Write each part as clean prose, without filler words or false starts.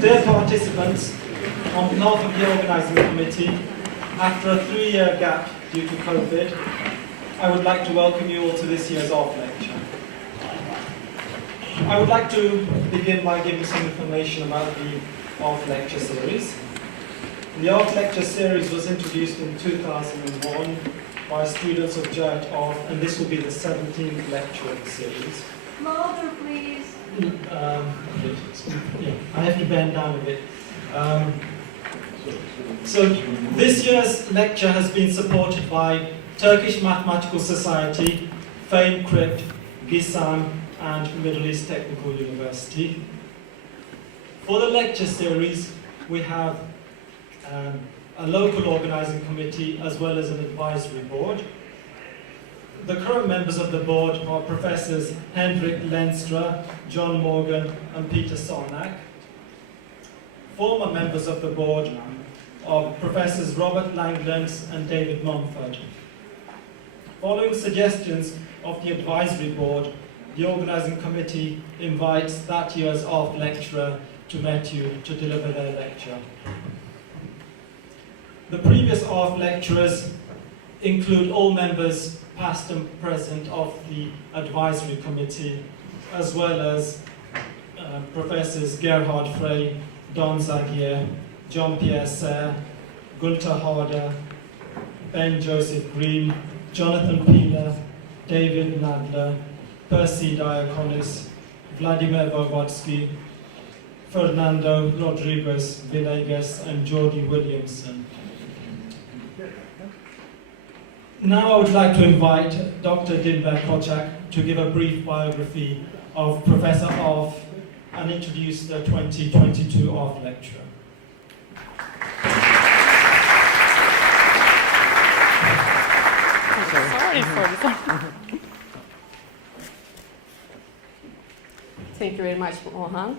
Dear participants, on behalf of the organising committee, after a 3-year gap due to COVID, I would like to welcome you all to this year's Arf Lecture. I would like to begin by giving some information about the Arf Lecture series. The Arf Lecture series was introduced in 2001 by students of Judge Arf, and this will be the 17th lecture of the series. Louder, please. Yeah, I have to bend down a bit. So this year's lecture has been supported by Turkish Mathematical Society, Fame Crypt, GİSAM, and Middle East Technical University. For the lecture series, we have a local organising committee as well as an advisory board. The current members of the board are Professors Hendrik Lenstra, John Morgan, and Peter Sarnak. Former members of the board are Professors Robert Langlands and David Mumford. Following suggestions of the advisory board, the organising committee invites that year's Arf lecturer to METU to deliver their lecture. The previous Arf lecturers include all members, past and present, of the advisory committee, as well as Professors Gerhard Frey, Don Zagier, Jean-Pierre Serre, Gülter Harder, Ben Joseph Green, Jonathan Peeler, David Nadler, Percy Diaconis, Vladimir Vogodsky, Fernando Rodriguez Villegas, and Jordi Williamson. Now I would like to invite Dr. Dinber Koçak to give a brief biography of Professor Arf and introduce the 2022 Arf lecturer. Sorry for this. Thank you very much, Mohan.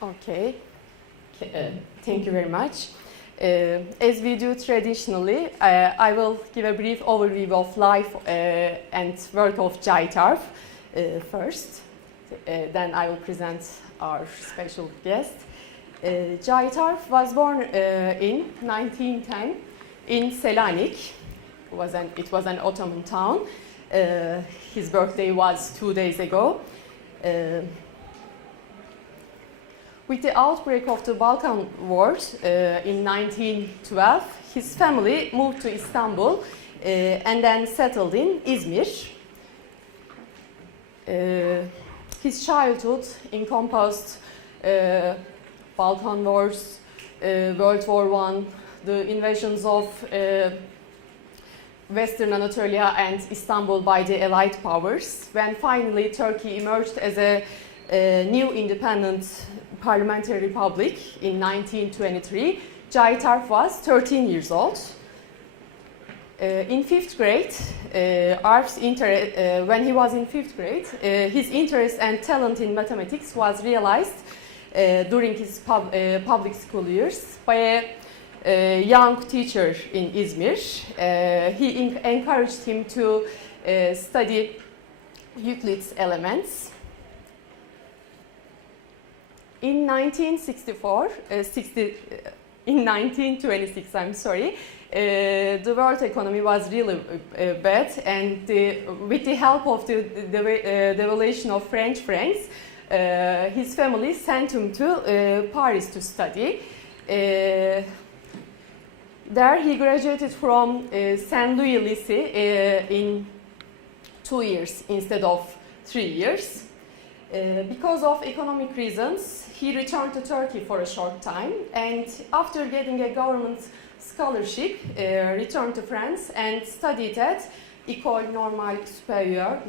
Okay, thank you very much. As we do traditionally, I will give a brief overview of life and work of Cahit Arf first. Then I will present our special guest. Cahit Arf was born in 1910 in Selanik. It was an Ottoman town. His birthday was 2 days ago. With the outbreak of the Balkan Wars in 1912, his family moved to Istanbul and then settled in Izmir. His childhood encompassed Balkan Wars, World War I, the invasions of Western Anatolia and Istanbul by the Allied powers. When finally Turkey emerged as a new independent parliamentary republic in 1923, Cahit Arf was 13 years old. In 5th grade, when he was in 5th grade, his interest and talent in mathematics was realized during his public school years by a young teacher in Izmir. He encouraged him to study Euclid's elements. In 1926, the world economy was really bad, and with the help of the devaluation of French francs, his family sent him to Paris to study. There he graduated from Saint Louis Lycée in 2 years instead of 3 years. Because of economic reasons, he returned to Turkey for a short time, and after getting a government scholarship, returned to France and studied at École Normale Supérieure.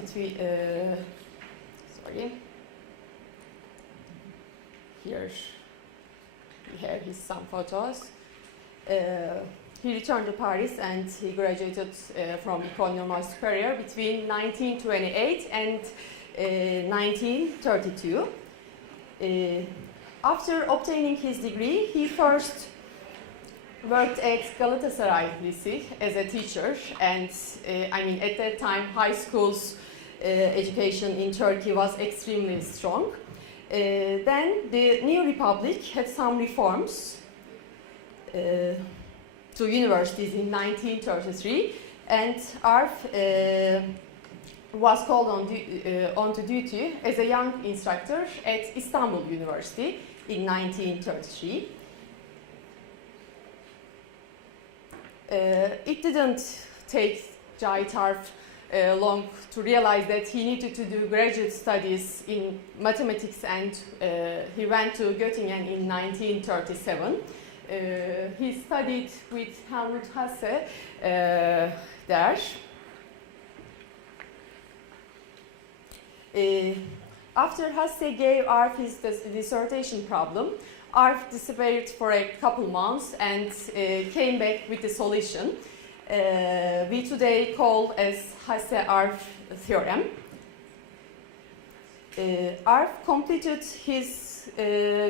Here we have some photos. he returned to Paris and he graduated from École Normale Supérieure between 1928 and 1932. After obtaining his degree, he first worked at Galatasaray Lycée as a teacher, and at that time high school's education in Turkey was extremely strong. Then the New Republic had some reforms to universities in 1933, and Arf was called onto duty as a young instructor at Istanbul University in 1933. It didn't take Cahit Arf long to realize that he needed to do graduate studies in mathematics, and he went to Göttingen in 1937. He studied with Helmut Hasse there. After Hasse gave Arf his dissertation problem, Arf disappeared for a couple months and came back with the solution. We today call as Hasse-Arf theorem. Arf completed his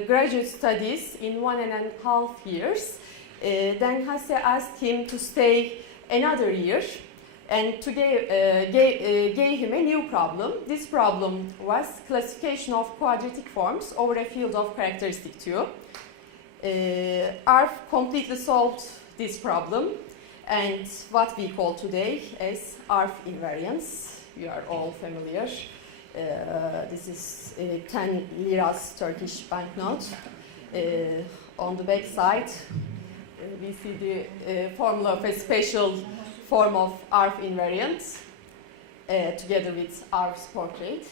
graduate studies in 1.5 years. Then Hasse asked him to stay another year and to gave him a new problem. This problem was classification of quadratic forms over a field of characteristic 2. Arf completely solved this problem, and what we call today as Arf invariance. You are all familiar. This is 10 liras Turkish banknote. On the back side, we see the formula of a special form of Arf invariant together with Arf's portrait.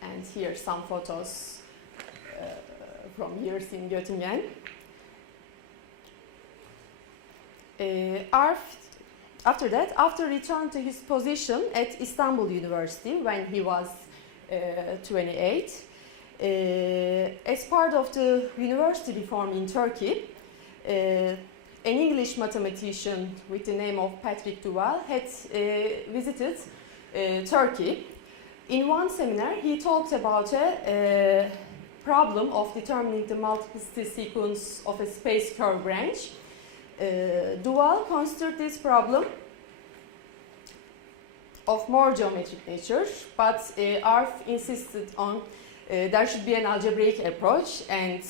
And here some photos from years in Göttingen. After return to his position at Istanbul University when he was 28, as part of the university reform in Turkey, an English mathematician with the name of Patrick Duval had visited Turkey. In one seminar, he talked about a problem of determining the multiplicity sequence of a space curve branch. Duval considered this problem of more geometric nature, but Arf insisted on there should be an algebraic approach, and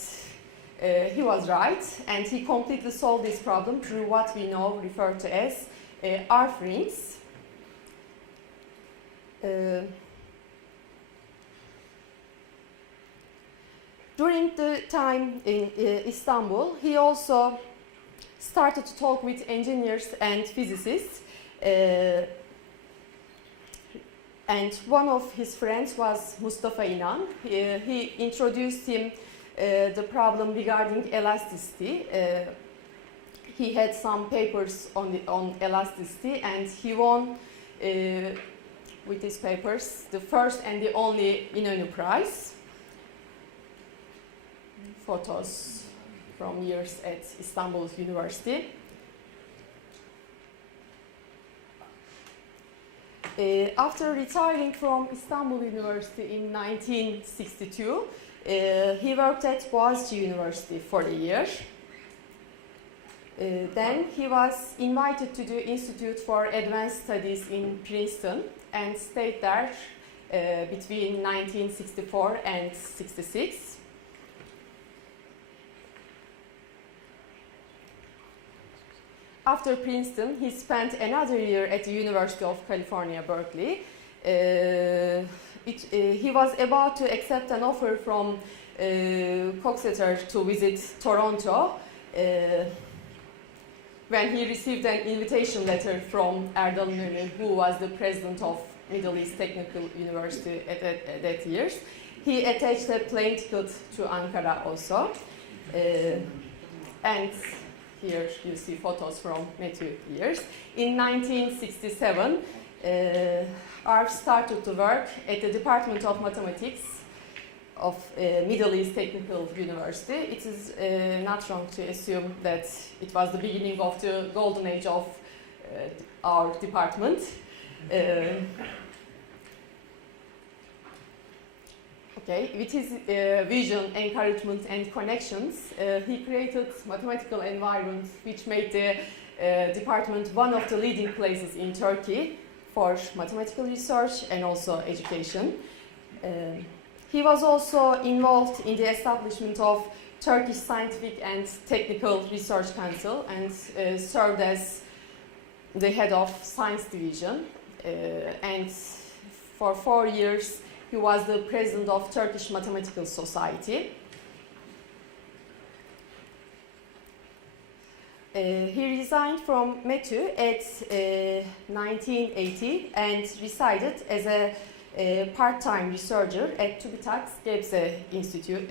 he was right, and he completely solved this problem through what we now refer to as Arf rings. During the time in Istanbul, he also started to talk with engineers and physicists, and one of his friends was Mustafa İnan. He introduced him the problem regarding elasticity. He had some papers on elasticity, and he won with these papers the first and the only İnönü Prize. Photos from years at Istanbul University. After retiring from Istanbul University in 1962, he worked at Boğaziçi University for a year. Then he was invited to the Institute for Advanced Studies in Princeton and stayed there between 1964 and 66. After Princeton, he spent another year at the University of California, Berkeley. He was about to accept an offer from Coxeter to visit Toronto when he received an invitation letter from Erdal İnönü, who was the president of Middle East Technical University at that year. He attached a plane ticket to Ankara also. And here you see photos from METU years. In 1967, Arf started to work at the Department of Mathematics of Middle East Technical University. It is not wrong to assume that it was the beginning of the golden age of our department. Okay, with his vision, encouragement, and connections, he created mathematical environments which made the department one of the leading places in Turkey for mathematical research and also education. He was also involved in the establishment of Turkish Scientific and Technical Research Council and served as the head of science division. And for 4 years, he was the president of Turkish Mathematical Society. He resigned from METU at 1980 and resided as a part-time researcher at TÜBİTAK's Gebze Institute,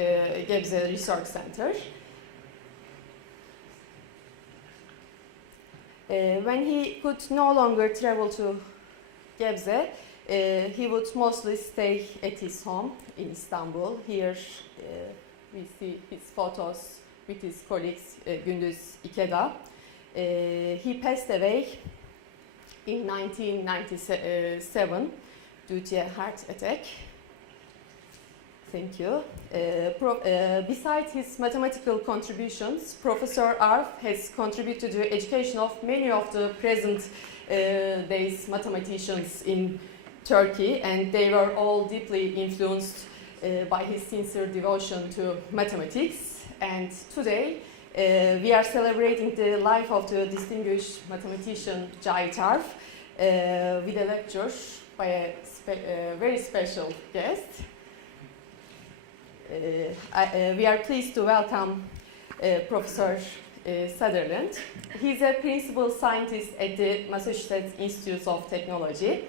Gebze Research Center. When he could no longer travel to Gebze, he would mostly stay at his home in Istanbul. Here we see his photos with his colleagues Gündüz İkeda. He passed away in 1997 due to a heart attack. Thank you. Besides his mathematical contributions, Professor Arf has contributed to the education of many of the present day's mathematicians in Turkey, and they were all deeply influenced by his sincere devotion to mathematics. And today, we are celebrating the life of the distinguished mathematician Cahit Arf with a lecture by a very special guest. We are pleased to welcome Professor Sutherland. He's a principal scientist at the Massachusetts Institute of Technology.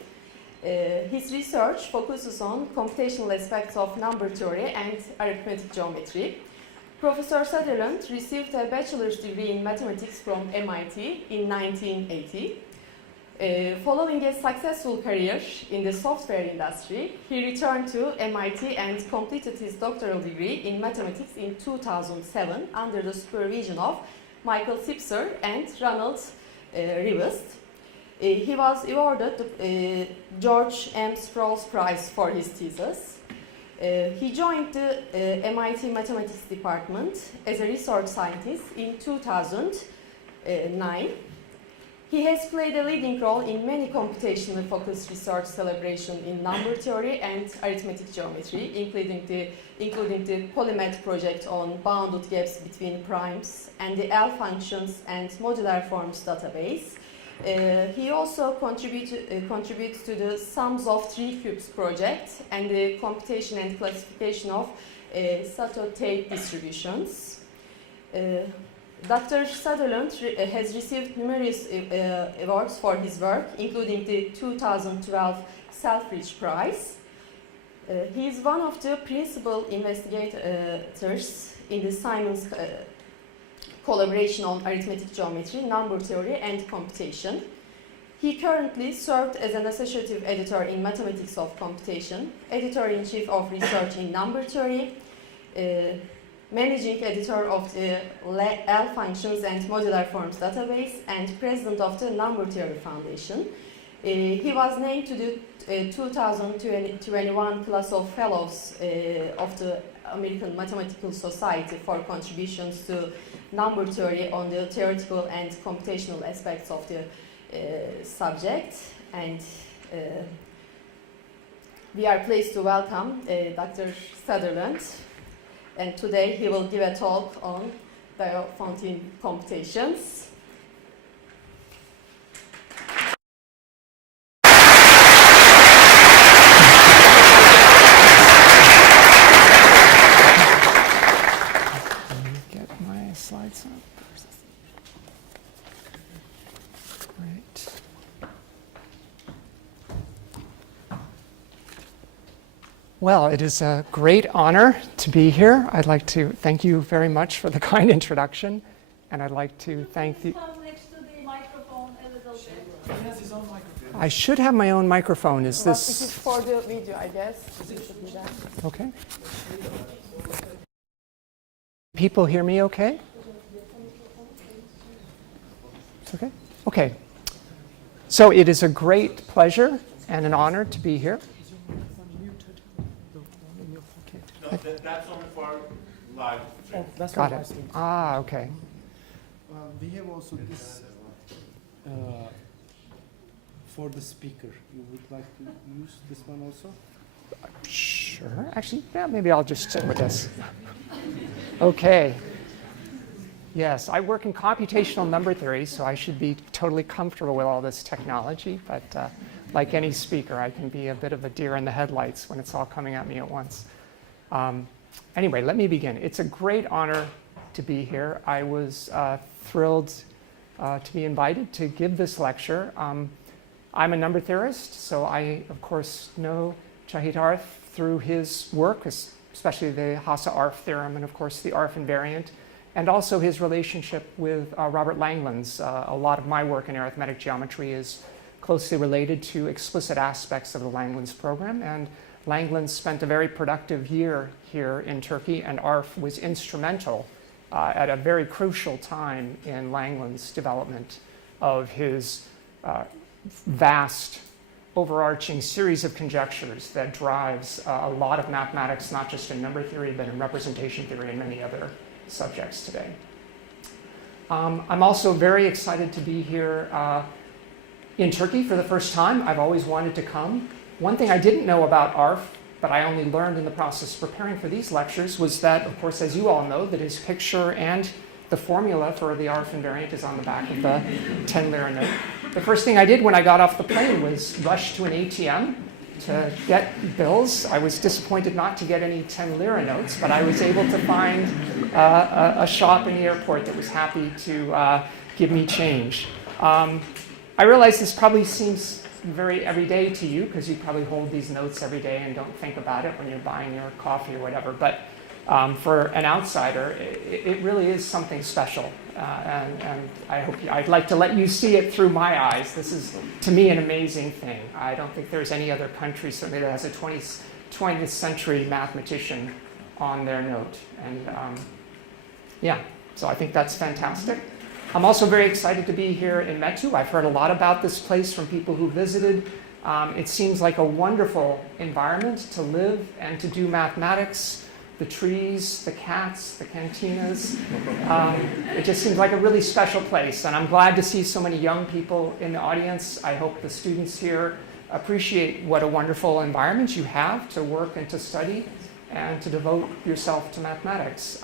His research focuses on computational aspects of number theory and arithmetic geometry. Professor Sutherland received a bachelor's degree in mathematics from MIT in 1980. Following a successful career in the software industry, he returned to MIT and completed his doctoral degree in mathematics in 2007 under the supervision of Michael Sipser and Ronald Rivest. He was awarded the George M. Sprowls Prize for his thesis. He joined the MIT Mathematics Department as a research scientist in 2009. He has played a leading role in many computationally focused research celebrations in number theory and arithmetic geometry, including the Polynomial project on bounded gaps between primes and the L functions and modular forms database. He also contributes to the Sums of Three Cubes project and the computation and classification of Sato tape distributions. Dr. Sutherland has received numerous awards for his work, including the 2012 Selfridge Prize. He is one of the principal investigators in the Simons collaboration on arithmetic geometry, number theory, and computation. He currently served as an associate editor in Mathematics of Computation, editor-in-chief of research in number theory, managing editor of the L functions and modular forms database, and president of the Number Theory Foundation. He was named to the 2021 class of fellows of the American Mathematical Society for contributions to number theory on the theoretical and computational aspects of the subject. And we are pleased to welcome Dr. Sutherland. And today he will give a talk on Diophantine computations. Get my slides up. Great. Well, it is a great honor to be here. I'd like to thank you very much for the kind introduction, and I'd like to thank the... Come next to the microphone a little bit. I should have my own microphone. Is But it is this for the video, I guess. It should be that. okay? People hear me okay? It's okay? Okay. So it is a great pleasure and an honor to be here. No, that's only for live. Oh, that's Got what I it. think. Ah, okay. We have also this for the speaker. You would like to use this one also? Sure. Actually, yeah, maybe I'll just sit with this. Okay. Yes, I work in computational number theory, so I should be totally comfortable with all this technology. But like any speaker, I can be a bit of a deer in the headlights when it's all coming at me at once. Anyway, let me begin. It's a great honor to be here. I was thrilled to be invited to give this lecture. I'm a number theorist, so I, of course, know Arf through his work, especially the Hasse-Arf theorem and, of course, the Arf invariant, and also his relationship with Robert Langland's. A lot of my work in arithmetic geometry is closely related to explicit aspects of the Langland's program, and Langland spent a very productive year here in Turkey, and Arf was instrumental at a very crucial time in Langland's development of his vast overarching series of conjectures that drives a lot of mathematics, not just in number theory, but in representation theory and many other subjects today. I'm also very excited to be here in Turkey for the first time. I've always wanted to come. One thing I didn't know about Arf, but I only learned in the process of preparing for these lectures, was that, of course, as you all know, that his picture and the formula for the Arf invariant is on the back of the 10 lira note. The first thing I did when I got off the plane was rush to an ATM to get bills. I was disappointed not to get any 10 lira notes, but I was able to find a shop in the airport that was happy to give me change. I realize this probably seems very everyday to you because you probably hold these notes every day and don't think about it when you're buying your coffee or whatever. But for an outsider, it really is something special. And I'd like to let you see it through my eyes. This is, to me, an amazing thing. I don't think there's any other country certainly that has a 20th century mathematician on their note. And yeah, so I think that's fantastic. I'm also very excited to be here in METU. I've heard a lot about this place from people who visited. It seems like a wonderful environment to live and to do mathematics. The trees, the cats, the cantinas. It just seems like a really special place. And I'm glad to see so many young people in the audience. I hope the students here appreciate what a wonderful environment you have to work and to study and to devote yourself to mathematics.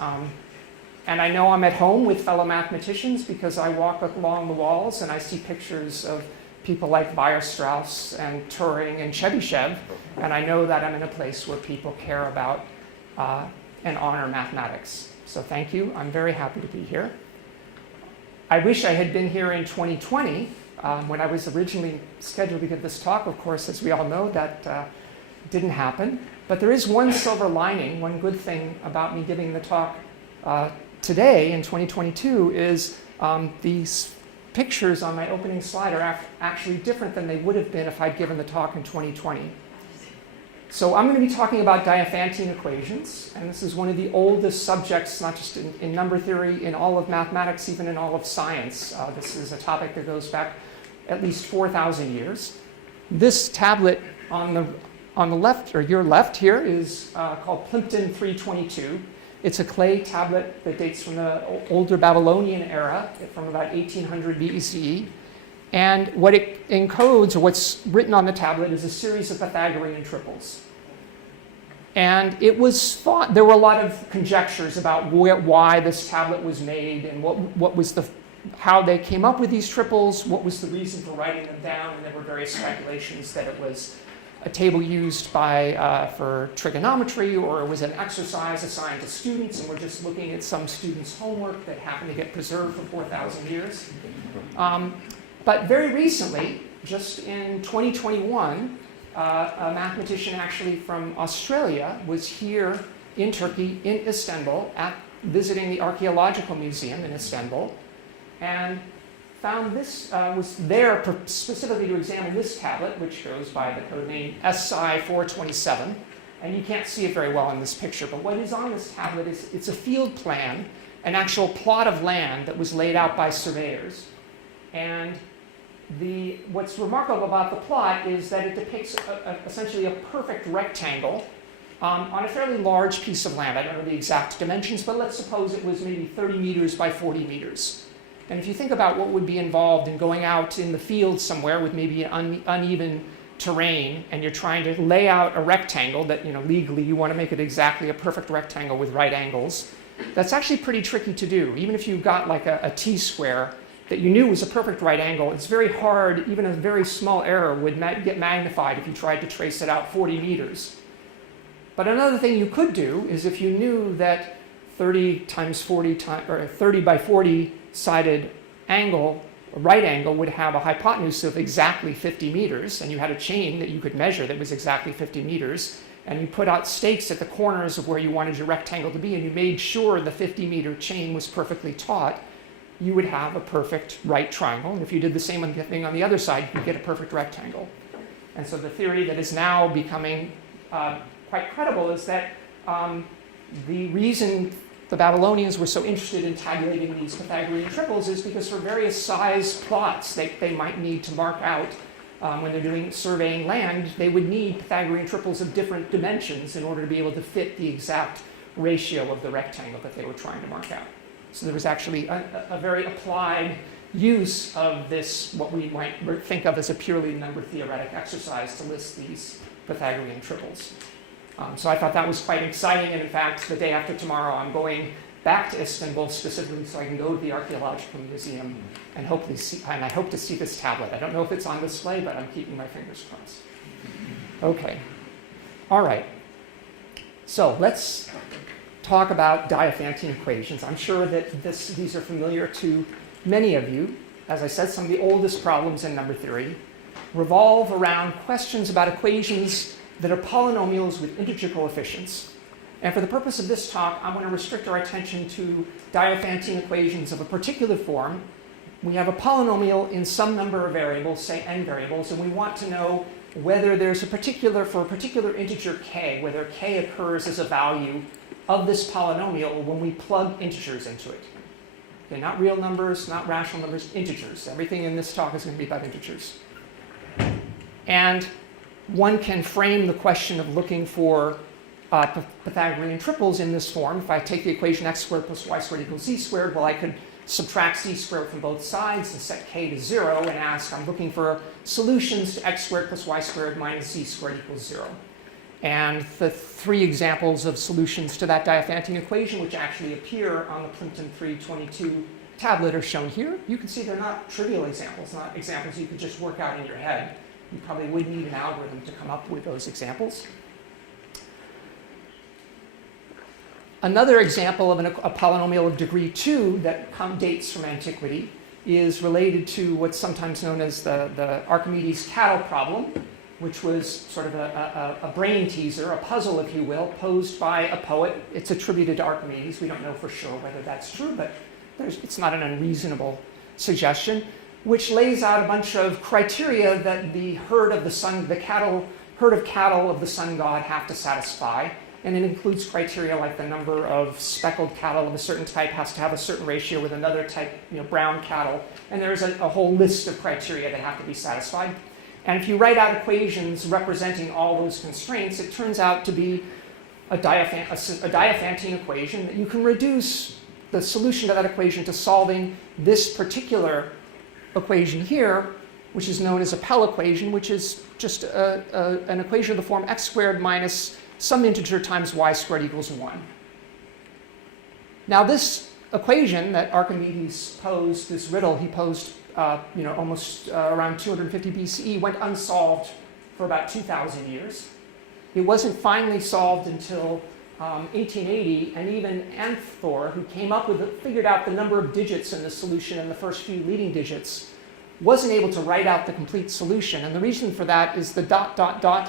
And I know I'm at home with fellow mathematicians because I walk along the walls and I see pictures of people like Weierstrass and Turing and Chebyshev. And I know that I'm in a place where people care about and honor mathematics. So thank you. I'm very happy to be here. I wish I had been here in 2020 when I was originally scheduled to give this talk. Of course, as we all know, that didn't happen. But there is one silver lining, one good thing about me giving the talk today in 2022 is these pictures on my opening slide are actually different than they would have been if I'd given the talk in 2020. So I'm going to be talking about Diophantine equations, and this is one of the oldest subjects, not just in number theory, in all of mathematics, even in all of science. This is a topic that goes back at least 4,000 years. This tablet on the left, or your left here, is called Plimpton 322. It's a clay tablet that dates from the older Babylonian era, from about 1800 BCE. And what it encodes, or what's written on the tablet, is a series of Pythagorean triples. And it was thought, there were a lot of conjectures about why this tablet was made and what was how they came up with these triples, what was the reason for writing them down, and there were various speculations that it was a table used for trigonometry, or it was an exercise assigned to students, and we're just looking at some students' homework that happened to get preserved for 4,000 years. But very recently, just in 2021, a mathematician actually from Australia was here in Turkey, in Istanbul, visiting the Archaeological Museum in Istanbul, and found this, was there specifically to examine this tablet, which goes by the code name SI427. And you can't see it very well in this picture, but what is on this tablet is it's a field plan, an actual plot of land that was laid out by surveyors. And what's remarkable about the plot is that it depicts essentially a perfect rectangle on a fairly large piece of land. I don't know the exact dimensions, but let's suppose it was maybe 30 meters by 40 meters. And if you think about what would be involved in going out in the field somewhere with maybe an uneven terrain, and you're trying to lay out a rectangle that, legally you want to make it exactly a perfect rectangle with right angles, that's actually pretty tricky to do. Even if you got like a T-square that you knew was a perfect right angle, it's very hard, even a very small error would get magnified if you tried to trace it out 40 meters. But another thing you could do is if you knew that 30 times 40 or 30 by 40 sided angle, a right angle, would have a hypotenuse of exactly 50 meters, and you had a chain that you could measure that was exactly 50 meters, and you put out stakes at the corners of where you wanted your rectangle to be, and you made sure the 50-meter chain was perfectly taut, you would have a perfect right triangle. And if you did the same thing on the other side, you could get a perfect rectangle. And so the theory that is now becoming quite credible is that the reason the Babylonians were so interested in tabulating these Pythagorean triples is because for various size plots they might need to mark out when they're doing surveying land, they would need Pythagorean triples of different dimensions in order to be able to fit the exact ratio of the rectangle that they were trying to mark out. So there was actually a very applied use of this, what we might think of as a purely number theoretic exercise to list these Pythagorean triples. So I thought that was quite exciting, and in fact, the day after tomorrow, I'm going back to Istanbul specifically so I can go to the Archaeological Museum and I hope to see this tablet. I don't know if it's on display, but I'm keeping my fingers crossed. Okay. All right. So let's talk about Diophantine equations. I'm sure that these are familiar to many of you. As I said, some of the oldest problems in number theory revolve around questions about equations that are polynomials with integer coefficients. And for the purpose of this talk, I'm going to restrict our attention to Diophantine equations of a particular form. We have a polynomial in some number of variables, say n variables, and we want to know whether there's for a particular integer k, whether k occurs as a value of this polynomial when we plug integers into it. Okay, not real numbers, not rational numbers, integers. Everything in this talk is going to be about integers. And one can frame the question of looking for Pythagorean triples in this form. If I take the equation x squared plus y squared equals z squared, well, I could subtract z squared from both sides and set k to 0 and ask, I'm looking for solutions to x squared plus y squared minus z squared equals 0. And the three examples of solutions to that Diophantine equation, which actually appear on the Plimpton 322 tablet, are shown here. You can see they're not trivial examples, not examples you could just work out in your head. You probably would need an algorithm to come up with those examples. Another example of a polynomial of degree 2 that dates from antiquity is related to what's sometimes known as the Archimedes cattle problem, which was sort of a brain teaser, a puzzle, if you will, posed by a poet. It's attributed to Archimedes. We don't know for sure whether that's true, but it's not an unreasonable suggestion, which lays out a bunch of criteria that the herd of cattle of the sun god have to satisfy. And it includes criteria like the number of speckled cattle of a certain type has to have a certain ratio with another type, brown cattle. And there's a whole list of criteria that have to be satisfied. And if you write out equations representing all those constraints, it turns out to be a Diophantine equation that you can reduce the solution to that equation to solving this particular equation here, which is known as a Pell equation, which is just an equation of the form x squared minus some integer times y squared equals 1. Now this equation that Archimedes posed, this riddle he posed almost around 250 BCE, went unsolved for about 2,000 years. It wasn't finally solved until 1880, and even Anthor, who figured out the number of digits in the solution and the first few leading digits, wasn't able to write out the complete solution. And the reason for that is the ...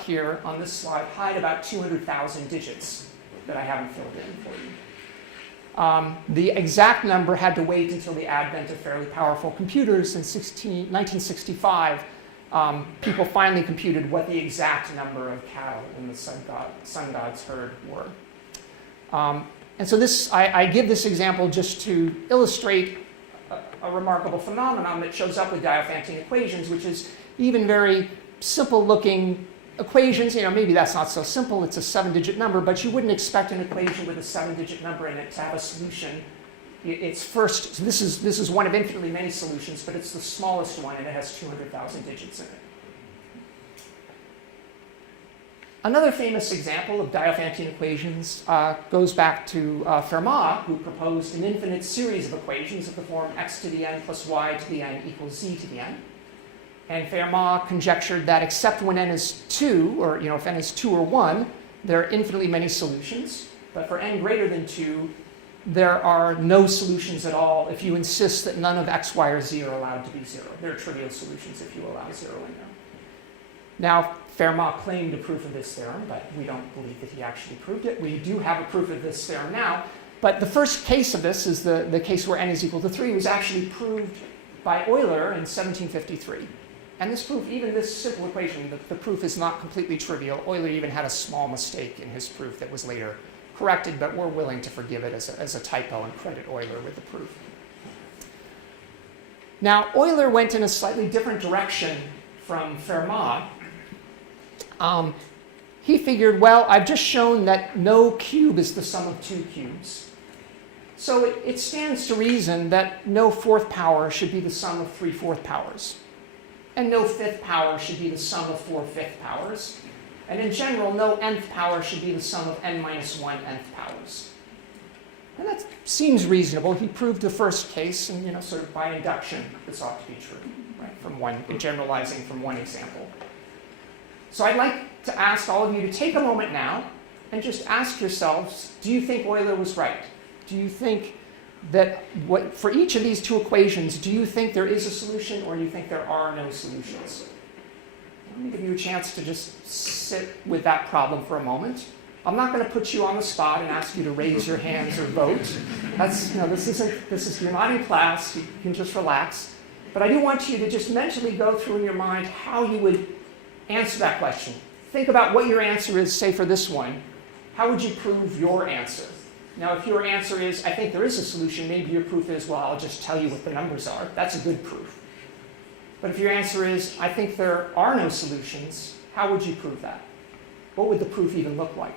here on this slide hide about 200,000 digits that I haven't filled in for you. The exact number had to wait until the advent of fairly powerful computers in 1965. People finally computed what the exact number of cattle in the sun god's herd were. And so I give this example just to illustrate a remarkable phenomenon that shows up with Diophantine equations, which is even very simple-looking equations. Maybe that's not so simple. It's a 7-digit number, but you wouldn't expect an equation with a 7-digit number in it to have a solution. It's first. So this is one of infinitely many solutions, but it's the smallest one, and it has 200,000 digits in it. Another famous example of Diophantine equations goes back to Fermat, who proposed an infinite series of equations of the form x to the n plus y to the n equals z to the n. And Fermat conjectured that except when n is 2, or if n is 2 or 1, there are infinitely many solutions. But for n greater than 2, there are no solutions at all if you insist that none of x, y, or z are allowed to be 0. There are trivial solutions if you allow 0 in there. Now, Fermat claimed a proof of this theorem, but we don't believe that he actually proved it. We do have a proof of this theorem now. But the first case of this is the case where n is equal to 3 was actually proved by Euler in 1753. And this proof, even this simple equation, the proof is not completely trivial. Euler even had a small mistake in his proof that was later corrected, but we're willing to forgive it as a typo and credit Euler with the proof. Now, Euler went in a slightly different direction from Fermat. He figured, well, I've just shown that no cube is the sum of 2 cubes. So it stands to reason that no 4th power should be the sum of 3 4th powers. And no 5th power should be the sum of 4 5th powers. And in general, no nth power should be the sum of n minus 1 nth powers. And that seems reasonable. He proved the first case, and sort of by induction, this ought to be true, right? Generalizing from one example. So I'd like to ask all of you to take a moment now and just ask yourselves, do you think Euler was right? Do you think that for each of these two equations, do you think there is a solution or do you think there are no solutions? Let me give you a chance to just sit with that problem for a moment. I'm not going to put you on the spot and ask you to raise your hands or vote. You're not in class, you can just relax. But I do want you to just mentally go through in your mind how you would answer that question. Think about what your answer is, say for this one. How would you prove your answer? Now, if your answer is, I think there is a solution, maybe your proof is, well, I'll just tell you what the numbers are. That's a good proof. But if your answer is, I think there are no solutions, how would you prove that? What would the proof even look like?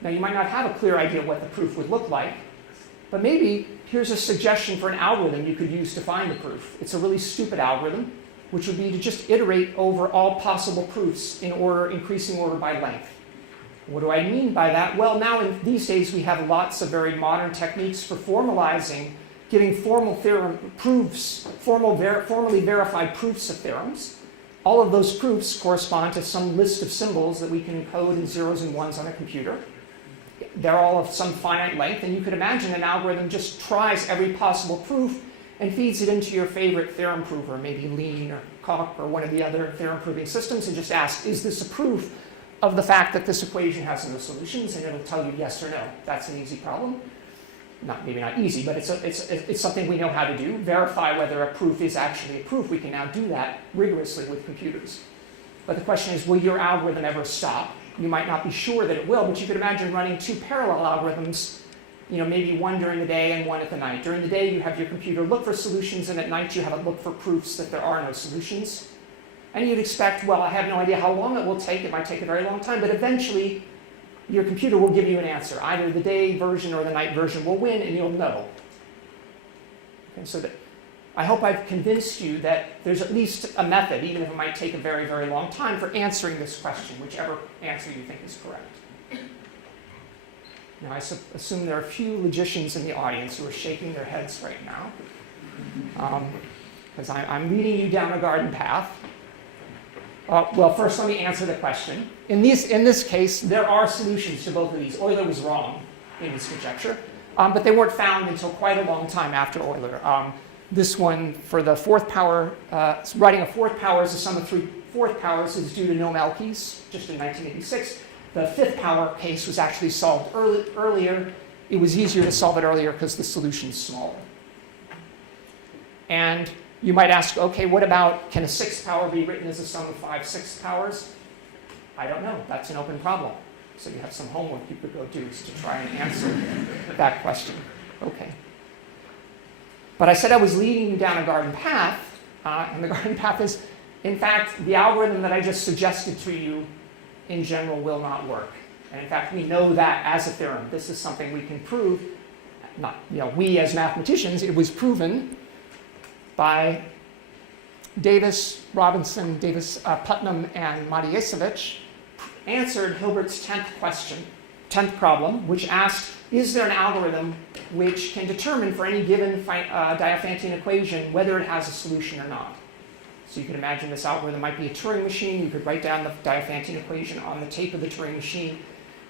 Now, you might not have a clear idea what the proof would look like, but maybe here's a suggestion for an algorithm you could use to find the proof. It's a really stupid algorithm, which would be to just iterate over all possible proofs in order, increasing order by length. What do I mean by that? Well, now these days we have lots of very modern techniques for formalizing, giving formal theorem proofs, formally verified proofs of theorems. All of those proofs correspond to some list of symbols that we can encode in zeros and ones on a computer. They're all of some finite length, and you could imagine an algorithm just tries every possible proof and feeds it into your favorite theorem prover, maybe Lean or Coq or one of the other theorem proving systems, and just ask, is this a proof of the fact that this equation has no solutions? And it'll tell you yes or no. That's an easy problem. Maybe not easy, but it's something we know how to do. Verify whether a proof is actually a proof. We can now do that rigorously with computers. But the question is, will your algorithm ever stop? You might not be sure that it will, but you could imagine running two parallel algorithms, maybe one during the day and one at the night. During the day, you have your computer look for solutions, and at night, you have it look for proofs that there are no solutions. And you'd expect, well, I have no idea how long it will take. It might take a very long time, but eventually, your computer will give you an answer. Either the day version or the night version will win, and you'll know. Okay, so I hope I've convinced you that there's at least a method, even if it might take a very, very long time, for answering this question, whichever answer you think is correct. Now, I assume there are a few logicians in the audience who are shaking their heads right now, because I'm leading you down a garden path. Well, first let me answer the question. In this case, there are solutions to both of these. Euler was wrong in his conjecture, but they weren't found until quite a long time after Euler. This one, for the 4th power, writing a 4th power as a sum of 3 4th powers is due to Noam Elkies, just in 1986. The 5th power case was actually solved earlier it was easier to solve it earlier because the solution's smaller. And you might ask, okay, what about, can a sixth power be written as a sum of 5 sixth powers? I don't know. That's an open problem. So you have some homework you could go do to try and answer that question. Okay. But I said I was leading you down a garden path, and the garden path is, in fact, the algorithm that I just suggested to you in general will not work. And in fact, we know that as a theorem. This is something we can prove. Not, we as mathematicians, it was proven by Davis, Robinson, Putnam, and Matiasevich, answered Hilbert's 10th problem, which asked, is there an algorithm which can determine for any given Diophantine equation whether it has a solution or not? So you can imagine this algorithm might be a Turing machine. You could write down the Diophantine equation on the tape of the Turing machine,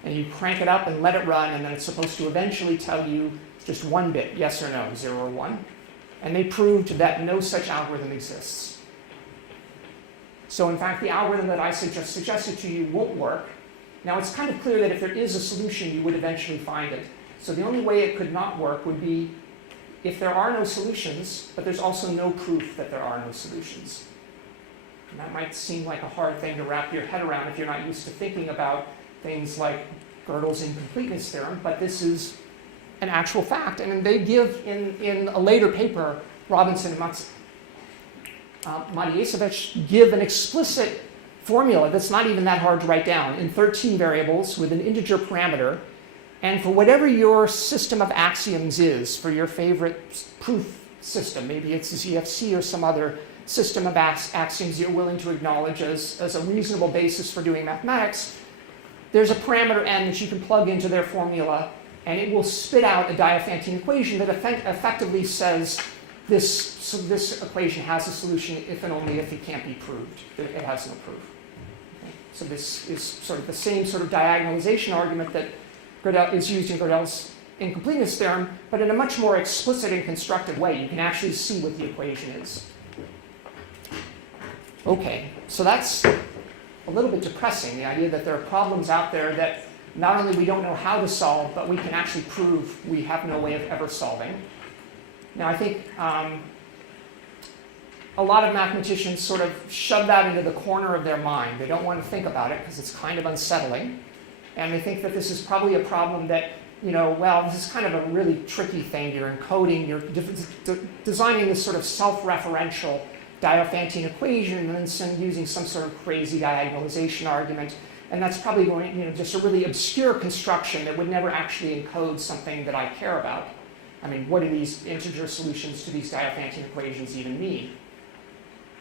and you crank it up and let it run, and then it's supposed to eventually tell you just one bit, yes or no, 0 or 1. And they proved that no such algorithm exists. So in fact, the algorithm that I suggested to you won't work. Now it's kind of clear that if there is a solution, you would eventually find it. So the only way it could not work would be if there are no solutions, but there's also no proof that there are no solutions. And that might seem like a hard thing to wrap your head around if you're not used to thinking about things like Gödel's incompleteness theorem, but this is an actual fact. And they give, in a later paper, Robinson and Matiasevich give an explicit formula that's not even that hard to write down in 13 variables with an integer parameter. And for whatever your system of axioms is, for your favorite proof system, maybe it's a ZFC or some other system of axioms you're willing to acknowledge as a reasonable basis for doing mathematics, there's a parameter n that you can plug into their formula, and it will spit out a Diophantine equation that effectively says this equation has a solution if and only if it can't be proved. It has no proof. Okay. So this is sort of the same sort of diagonalization argument that Gödel is used in Gödel's incompleteness theorem, but in a much more explicit and constructive way. You can actually see what the equation is. Okay, so that's a little bit depressing, the idea that there are problems out there that not only we don't know how to solve, but we can actually prove we have no way of ever solving. Now, I think a lot of mathematicians sort of shove that into the corner of their mind. They don't want to think about it because it's kind of unsettling. And they think that this is probably a problem that, this is kind of a really tricky thing. You're encoding, you're designing this sort of self-referential Diophantine equation and then using some sort of crazy diagonalization argument. And that's probably going, just a really obscure construction that would never actually encode something that I care about. I mean, what do these integer solutions to these Diophantine equations even mean?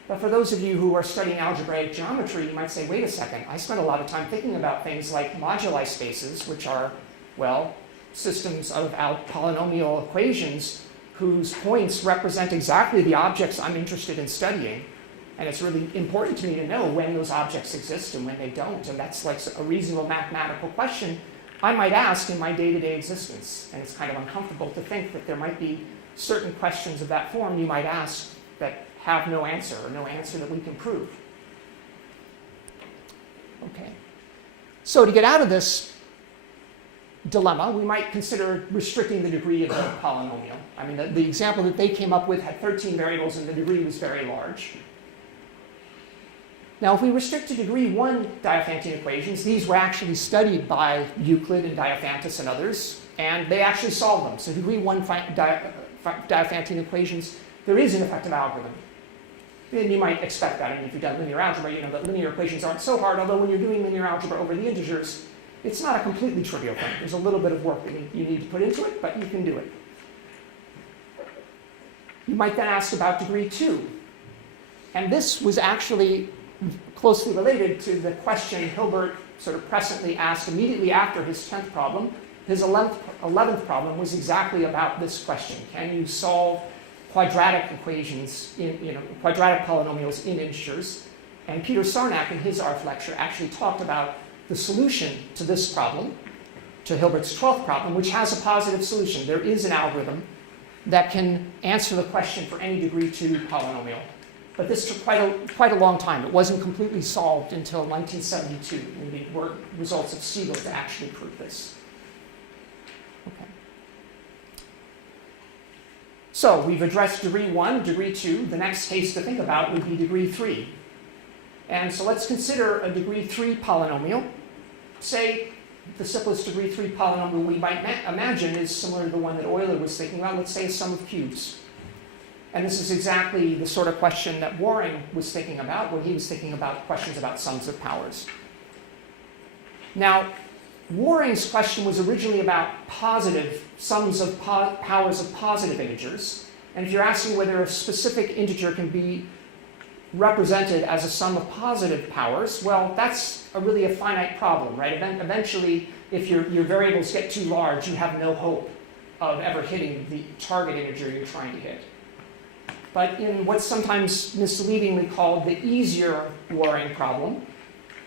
But for those of you who are studying algebraic geometry, you might say, wait a second, I spent a lot of time thinking about things like moduli spaces, which are, systems of polynomial equations whose points represent exactly the objects I'm interested in studying. And it's really important to me to know when those objects exist and when they don't. And that's like a reasonable mathematical question I might ask in my day-to-day existence. And it's kind of uncomfortable to think that there might be certain questions of that form you might ask that have no answer, or no answer that we can prove. Okay. So to get out of this dilemma, we might consider restricting the degree of the polynomial. I mean, the example that they came up with had 13 variables and the degree was very large. Now, if we restrict to degree 1 Diophantine equations, these were actually studied by Euclid and Diophantus and others, and they actually solved them. So degree 1 Diophantine equations, there is an effective algorithm. And you might expect that. I mean, if you've done linear algebra, you know that linear equations aren't so hard, although when you're doing linear algebra over the integers, it's not a completely trivial thing. There's a little bit of work that you need to put into it, but you can do it. You might then ask about degree 2. And this was actually closely related to the question Hilbert sort of presciently asked immediately after his 10th problem. His 11th problem was exactly about this question. Can you solve quadratic equations, quadratic polynomials in integers? And Peter Sarnak in his Arf lecture actually talked about the solution to this problem, to Hilbert's 12th problem, which has a positive solution. There is an algorithm that can answer the question for any degree 2 polynomial. But this took quite a long time. It wasn't completely solved until 1972, when the results of Siegel to actually prove this. Okay. So we've addressed degree 1, degree 2. The next case to think about would be degree 3. And so let's consider a degree 3 polynomial. Say the simplest degree 3 polynomial we might imagine is similar to the one that Euler was thinking about. Let's say a sum of cubes. And this is exactly the sort of question that Waring was thinking about when he was thinking about questions about sums of powers. Now, Waring's question was originally about positive sums of powers of positive integers. And if you're asking whether a specific integer can be represented as a sum of positive powers, well, that's really a finite problem, right? Eventually, if your variables get too large, you have no hope of ever hitting the target integer you're trying to hit. But in what's sometimes misleadingly called the easier Waring problem,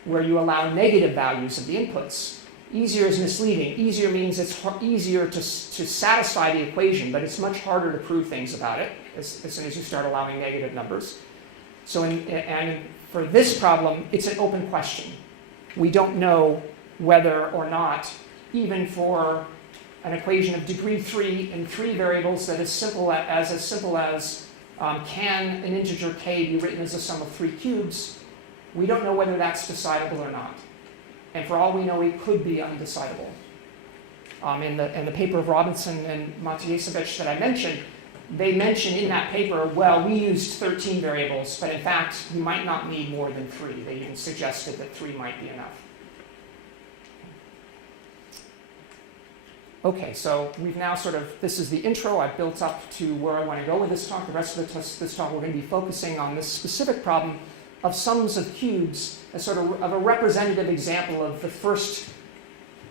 where you allow negative values of the inputs, easier is misleading. Easier means it's easier to satisfy the equation, but it's much harder to prove things about it as soon as you start allowing negative numbers. So and for this problem, it's an open question. We don't know whether or not, even for an equation of degree 3 in 3 variables that is as simple as can an integer k be written as a sum of 3 cubes, we don't know whether that's decidable or not. And for all we know, it could be undecidable. In the paper of Robinson and Matyasiewicz that I mentioned, they mention in that paper, well, we used 13 variables, but in fact, we might not need more than 3. They even suggested that 3 might be enough. Okay, so we've now this is the intro. I've built up to where I want to go with this talk. The rest of this talk, we're going to be focusing on this specific problem of sums of cubes as sort of a representative example of the first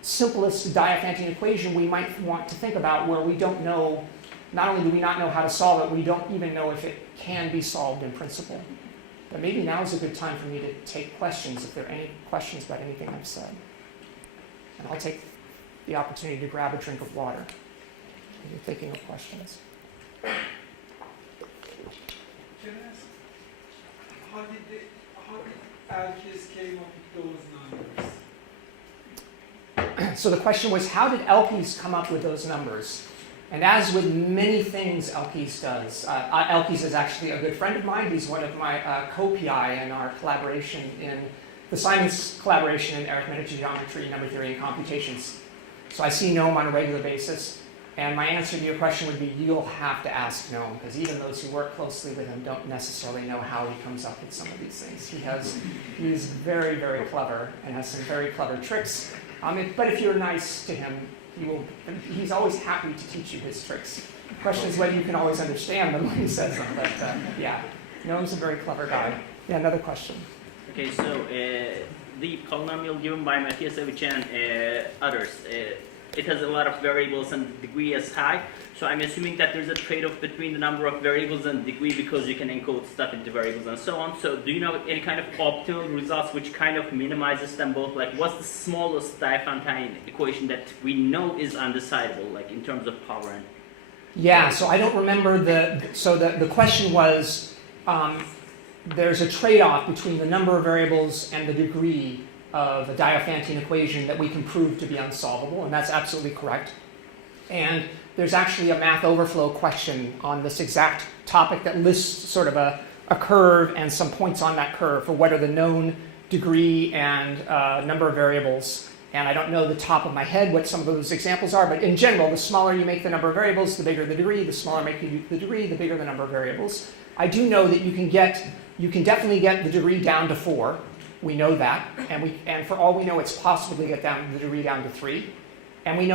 simplest Diophantine equation we might want to think about, where we don't know, not only do we not know how to solve it, we don't even know if it can be solved in principle. But maybe now is a good time for me to take questions, if there are any questions about anything I've said. And I'll take the opportunity to grab a drink of water if you're thinking of questions. Can I ask, how did Elkis came up with those numbers? So the question was, how did Elkis come up with those numbers? And as with many things Elkis does, Elkis is actually a good friend of mine. He's one of my co-PI in our collaboration in the Simon's collaboration in arithmetic geometry, number theory, and computations. So I see Noam on a regular basis. And my answer to your question would be, you'll have to ask Noam, because even those who work closely with him don't necessarily know how he comes up with some of these things. He's very, very clever and has some very clever tricks. But if you're nice to him, he's always happy to teach you his tricks. The question is whether you can always understand them when he says them. But yeah, Noam's a very clever guy. Yeah, another question. Okay, so the polynomial given by Matyasiewicz and others, it has a lot of variables and the degree is high. So I'm assuming that there's a trade-off between the number of variables and degree, because you can encode stuff into variables and so on. So do you know any kind of optimal results which kind of minimizes them both? Like, what's the smallest Diophantine equation that we know is undecidable, like in terms of power? And yeah, so I don't remember the question was, there's a trade-off between the number of variables and the degree of a Diophantine equation that we can prove to be unsolvable, and that's absolutely correct. And there's actually a math overflow question on this exact topic that lists sort of a curve and some points on that curve for what are the known degree and number of variables. And I don't know the top of my head what some of those examples are, but in general, the smaller you make the number of variables, the bigger the degree. The smaller you make the degree, the bigger the number of variables. I do know that you can definitely get the degree down to 4. We know that, and for all we know, it's possible to get the degree down to 3. And we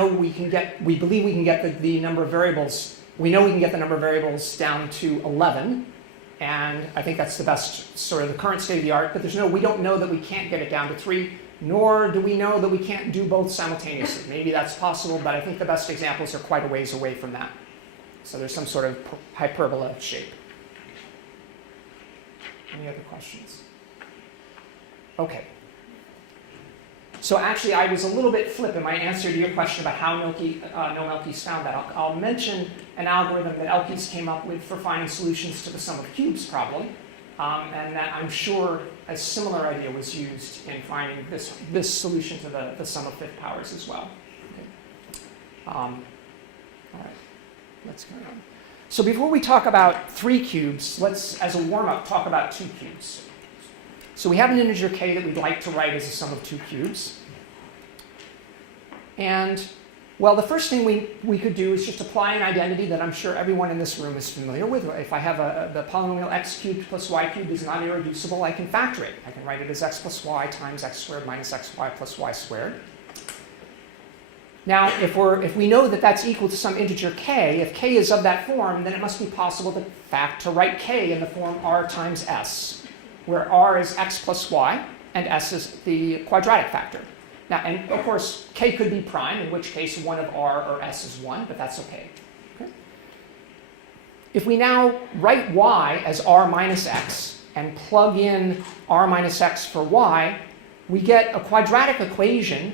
believe we can get the number of variables. We know we can get the number of variables down to 11, and I think that's the best sort of the current state of the art. But we don't know that we can't get it down to 3, nor do we know that we can't do both simultaneously. Maybe that's possible, but I think the best examples are quite a ways away from that. So there's some sort of hyperbola shape. Any other questions? Okay. So actually, I was a little bit flip in my answer to your question about how Noam Elkis found that. I'll mention an algorithm that Elkis came up with for finding solutions to the sum of cubes problem, and that I'm sure a similar idea was used in finding this solution to the sum of fifth powers as well. Okay. All right, let's go on. So before we talk about 3 cubes, let's, as a warm-up, talk about 2 cubes. So we have an integer k that we'd like to write as a sum of 2 cubes. And, well, the first thing we could do is just apply an identity that I'm sure everyone in this room is familiar with. If I have the polynomial x cubed plus y cubed is not irreducible, I can factor it. I can write it as x plus y times x squared minus xy plus y squared. Now, if we know that that's equal to some integer k, if k is of that form, then it must be possible to write k in the form r times s, where r is x plus y and s is the quadratic factor. Now, and of course, k could be prime, in which case 1 of r or s is 1, but that's okay. If we now write y as r minus x and plug in r minus x for y, we get a quadratic equation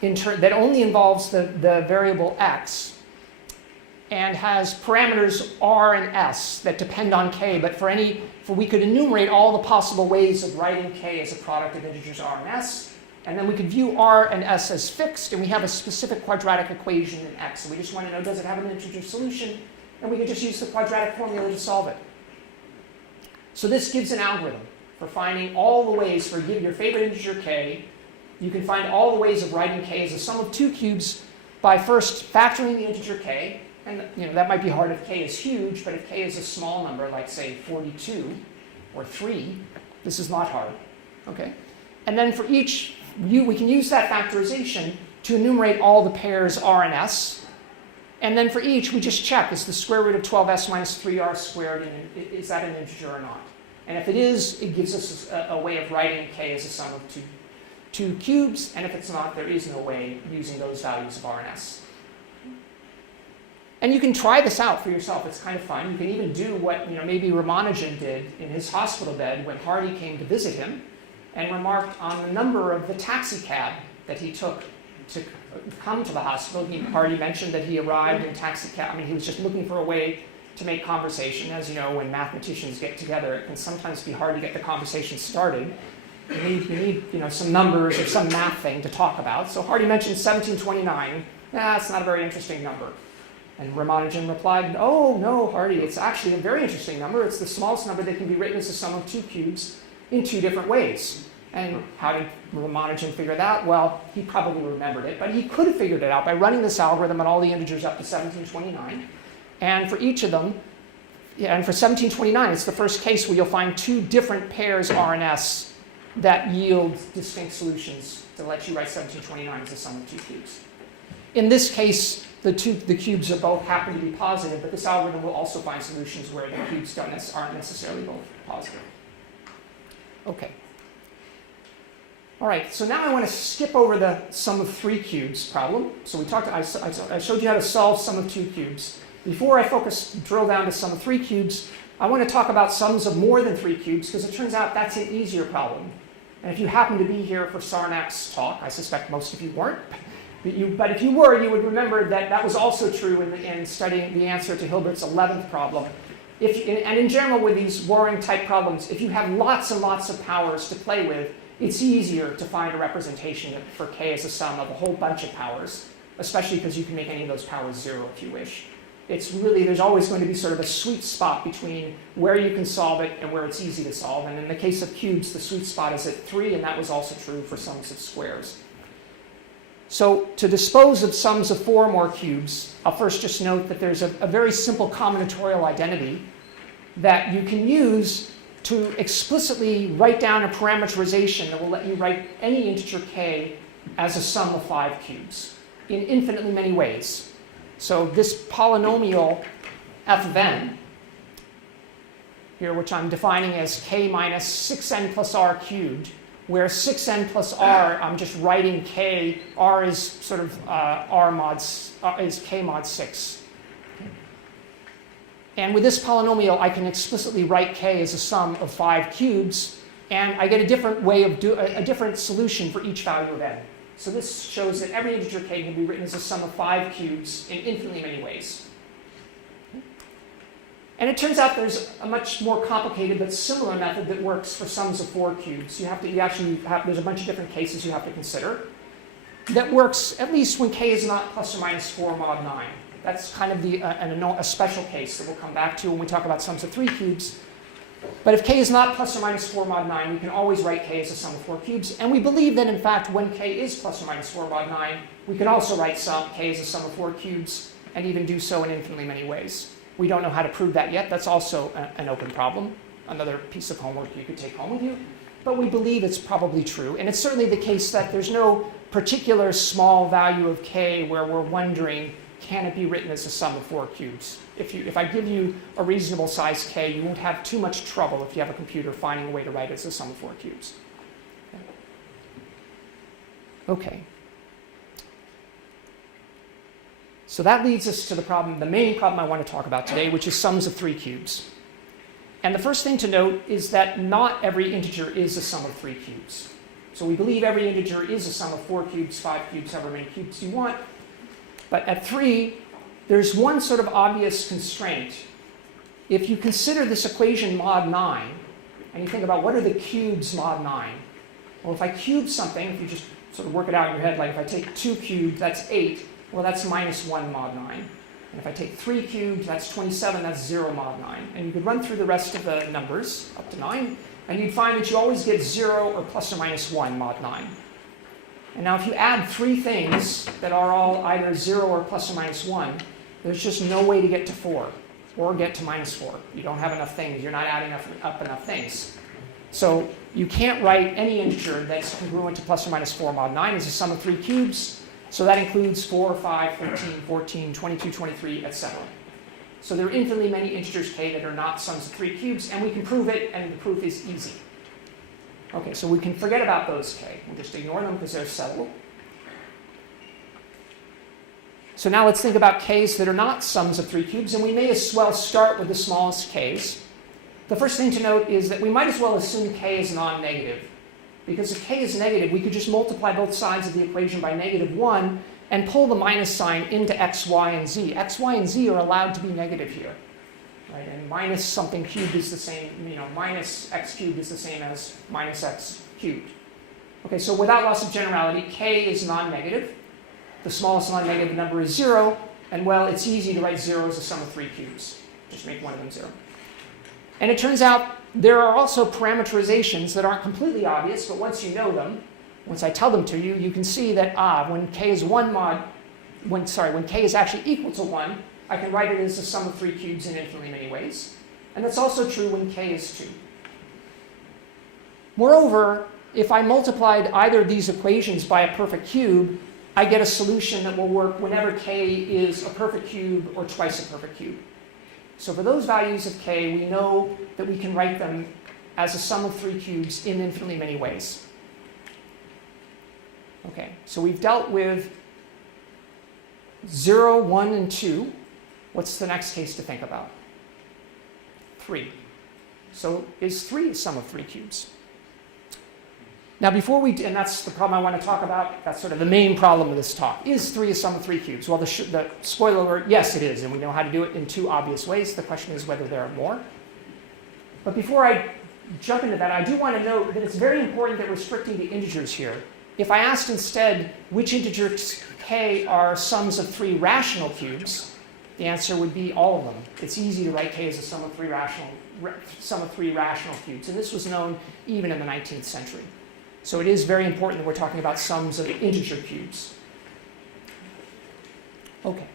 that only involves the variable x and has parameters r and s that depend on k, but we could enumerate all the possible ways of writing k as a product of integers r and s, and then we could view r and s as fixed, and we have a specific quadratic equation in x. So we just want to know, does it have an integer solution? And we can just use the quadratic formula to solve it. So this gives an algorithm for finding all the ways for your favorite integer k. You can find all the ways of writing k as a sum of 2 cubes by first factoring the integer k. And that might be hard if k is huge, but if k is a small number, like say 42 or 3, this is not hard. Okay? And then for each, we can use that factorization to enumerate all the pairs r and s. And then for each, we just check, is the square root of 12s minus 3r squared, is that an integer or not? And if it is, it gives us a way of writing k as a sum of 2 cubes, and if it's not, there is no way using those values of r and s. And you can try this out for yourself. It's kind of fun. You can even do what maybe Ramanujan did in his hospital bed when Hardy came to visit him and remarked on the number of the taxi cab that he took to come to the hospital. Hardy mentioned that he arrived in taxi cab. He was just looking for a way to make conversation. As you know, when mathematicians get together, it can sometimes be hard to get the conversation started. You need some numbers or some math thing to talk about. So Hardy mentioned 1729. That's not a very interesting number. And Ramanujan replied, oh, no, Hardy, it's actually a very interesting number. It's the smallest number that can be written as a sum of 2 cubes in 2 different ways. And how did Ramanujan figure that out? Well, he probably remembered it, but he could have figured it out by running this algorithm on all the integers up to 1729. And for each of them, and for 1729, it's the first case where you'll find 2 different pairs r and s that yield distinct solutions to let you write 1729 as a sum of 2 cubes. In this case, the cubes both happen to be positive, but this algorithm will also find solutions where the cubes aren't necessarily both positive. Okay. All right, so now I want to skip over the sum of 3 cubes problem. So I showed you how to solve sum of 2 cubes. Before I drill down to sum of 3 cubes, I want to talk about sums of more than 3 cubes, because it turns out that's an easier problem. And if you happen to be here for Sarnak's talk, I suspect most of you weren't, but if you were, you would remember that was also true in studying the answer to Hilbert's 11th problem. And in general, with these Waring type problems, if you have lots and lots of powers to play with, it's easier to find a representation for k as a sum of a whole bunch of powers, especially because you can make any of those powers 0 if you wish. It's really, there's always going to be sort of a sweet spot between where you can solve it and where it's easy to solve. And in the case of cubes, the sweet spot is at 3, and that was also true for sums of squares. So to dispose of sums of 4 or more cubes, I'll first just note that there's a very simple combinatorial identity that you can use to explicitly write down a parameterization that will let you write any integer k as a sum of 5 cubes in infinitely many ways. So this polynomial f of n, here, which I'm defining as k minus 6n plus r cubed, where 6n plus r, I'm just writing k, r is sort of is k mod 6. And with this polynomial, I can explicitly write k as a sum of 5 cubes, and I get a different way of a different solution for each value of n. So this shows that every integer k can be written as a sum of 5 cubes in infinitely many ways. And it turns out there's a much more complicated but similar method that works for sums of 4 cubes. There's a bunch of different cases you have to consider that works at least when k is not plus or minus 4 mod 9. That's kind of a special case that we'll come back to when we talk about sums of 3 cubes. But if k is not plus or minus 4 mod 9, we can always write k as a sum of 4 cubes. And we believe that, in fact, when k is plus or minus 4 mod 9, we can also write k as a sum of 4 cubes, and even do so in infinitely many ways. We don't know how to prove that yet. That's also an open problem, another piece of homework you could take home with you. But we believe it's probably true. And it's certainly the case that there's no particular small value of k where we're wondering, can it be written as a sum of 4 cubes? If I give you a reasonable size k, you won't have too much trouble if you have a computer finding a way to write it as a sum of 4 cubes. Okay. So that leads us to the main problem I want to talk about today, which is sums of 3 cubes. And the first thing to note is that not every integer is a sum of 3 cubes. So we believe every integer is a sum of 4 cubes, 5 cubes, however many cubes you want. But at 3, there's one sort of obvious constraint. If you consider this equation mod 9, and you think about what are the cubes mod 9? Well, if I cube something, if you just sort of work it out in your head, like if I take 2 cubed, that's 8. Well, that's minus 1 mod 9. And if I take 3 cubed, that's 27, that's 0 mod 9. And you could run through the rest of the numbers up to 9, and you'd find that you always get 0 or plus or minus 1 mod 9. And now if you add 3 things that are all either 0 or plus or minus 1, there's just no way to get to 4 or get to minus 4. You don't have enough things. You're not adding up enough things. So you can't write any integer that's congruent to plus or minus 4 mod 9 as a sum of 3 cubes. So that includes 4, 5, 13, 14, 22, 23, etc. So there are infinitely many integers k that are not sums of 3 cubes, and we can prove it, and the proof is easy. Okay, so we can forget about those k. We'll just ignore them because they're settled. So now let's think about k's that are not sums of 3 cubes, and we may as well start with the smallest k's. The first thing to note is that we might as well assume k is non-negative. Because if k is negative, we could just multiply both sides of the equation by -1 and pull the minus sign into x, y, and z. X, y, and z are allowed to be negative here. Right? And minus something cubed is the same, minus x cubed is the same as minus x cubed. Okay, so without loss of generality, k is non-negative. The smallest non-negative number is 0, and well, it's easy to write 0 as a sum of 3 cubes. Just make one of them 0. And it turns out there are also parametrizations that aren't completely obvious, but once you know them, once I tell them to you, you can see that when k is when k is actually equal to 1, I can write it as a sum of 3 cubes in infinitely many ways. And that's also true when k is 2. Moreover, if I multiplied either of these equations by a perfect cube, I get a solution that will work whenever k is a perfect cube or twice a perfect cube. So for those values of k, we know that we can write them as a sum of 3 cubes in infinitely many ways. Okay, so we've dealt with 0, 1, and 2. What's the next case to think about? 3. So is 3 a sum of 3 cubes? Now before and that's the problem I want to talk about, that's sort of the main problem of this talk. Is 3 a sum of 3 cubes? Well, the spoiler alert, yes it is, and we know how to do it in 2 obvious ways. The question is whether there are more. But before I jump into that, I do want to note that it's very important that we're restricting the integers here. If I asked instead which integers k are sums of 3 rational cubes, the answer would be all of them. It's easy to write k as a sum of 3 rational cubes, and this was known even in the 19th century. So it is very important that we're talking about sums of integer cubes. Okay.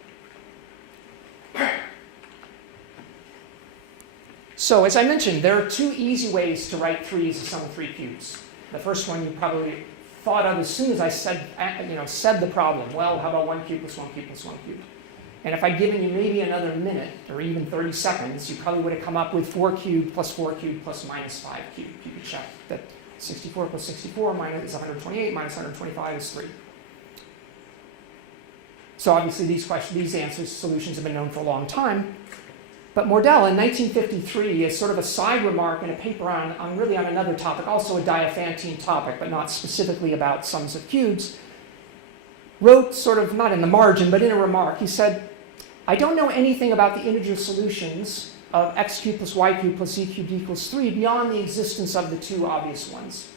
So as I mentioned, there are 2 easy ways to write 3 as a sum of 3 cubes. The first one you probably thought of as soon as I said the problem. Well, how about 1 cube plus 1 cube plus 1 cube? And if I'd given you maybe another minute or even 30 seconds, you probably would have come up with 4 cubed plus 4 cubed plus minus 5 cubed. You could check that 64 plus 64 is 128, minus 125 is 3. So obviously these solutions have been known for a long time. But Mordell in 1953, as sort of a side remark in a paper on really on another topic, also a Diophantine topic, but not specifically about sums of cubes, wrote sort of, not in the margin, but in a remark, he said, I don't know anything about the integer solutions of x cubed plus y cubed plus z cubed equals 3 beyond the existence of the 2 obvious ones.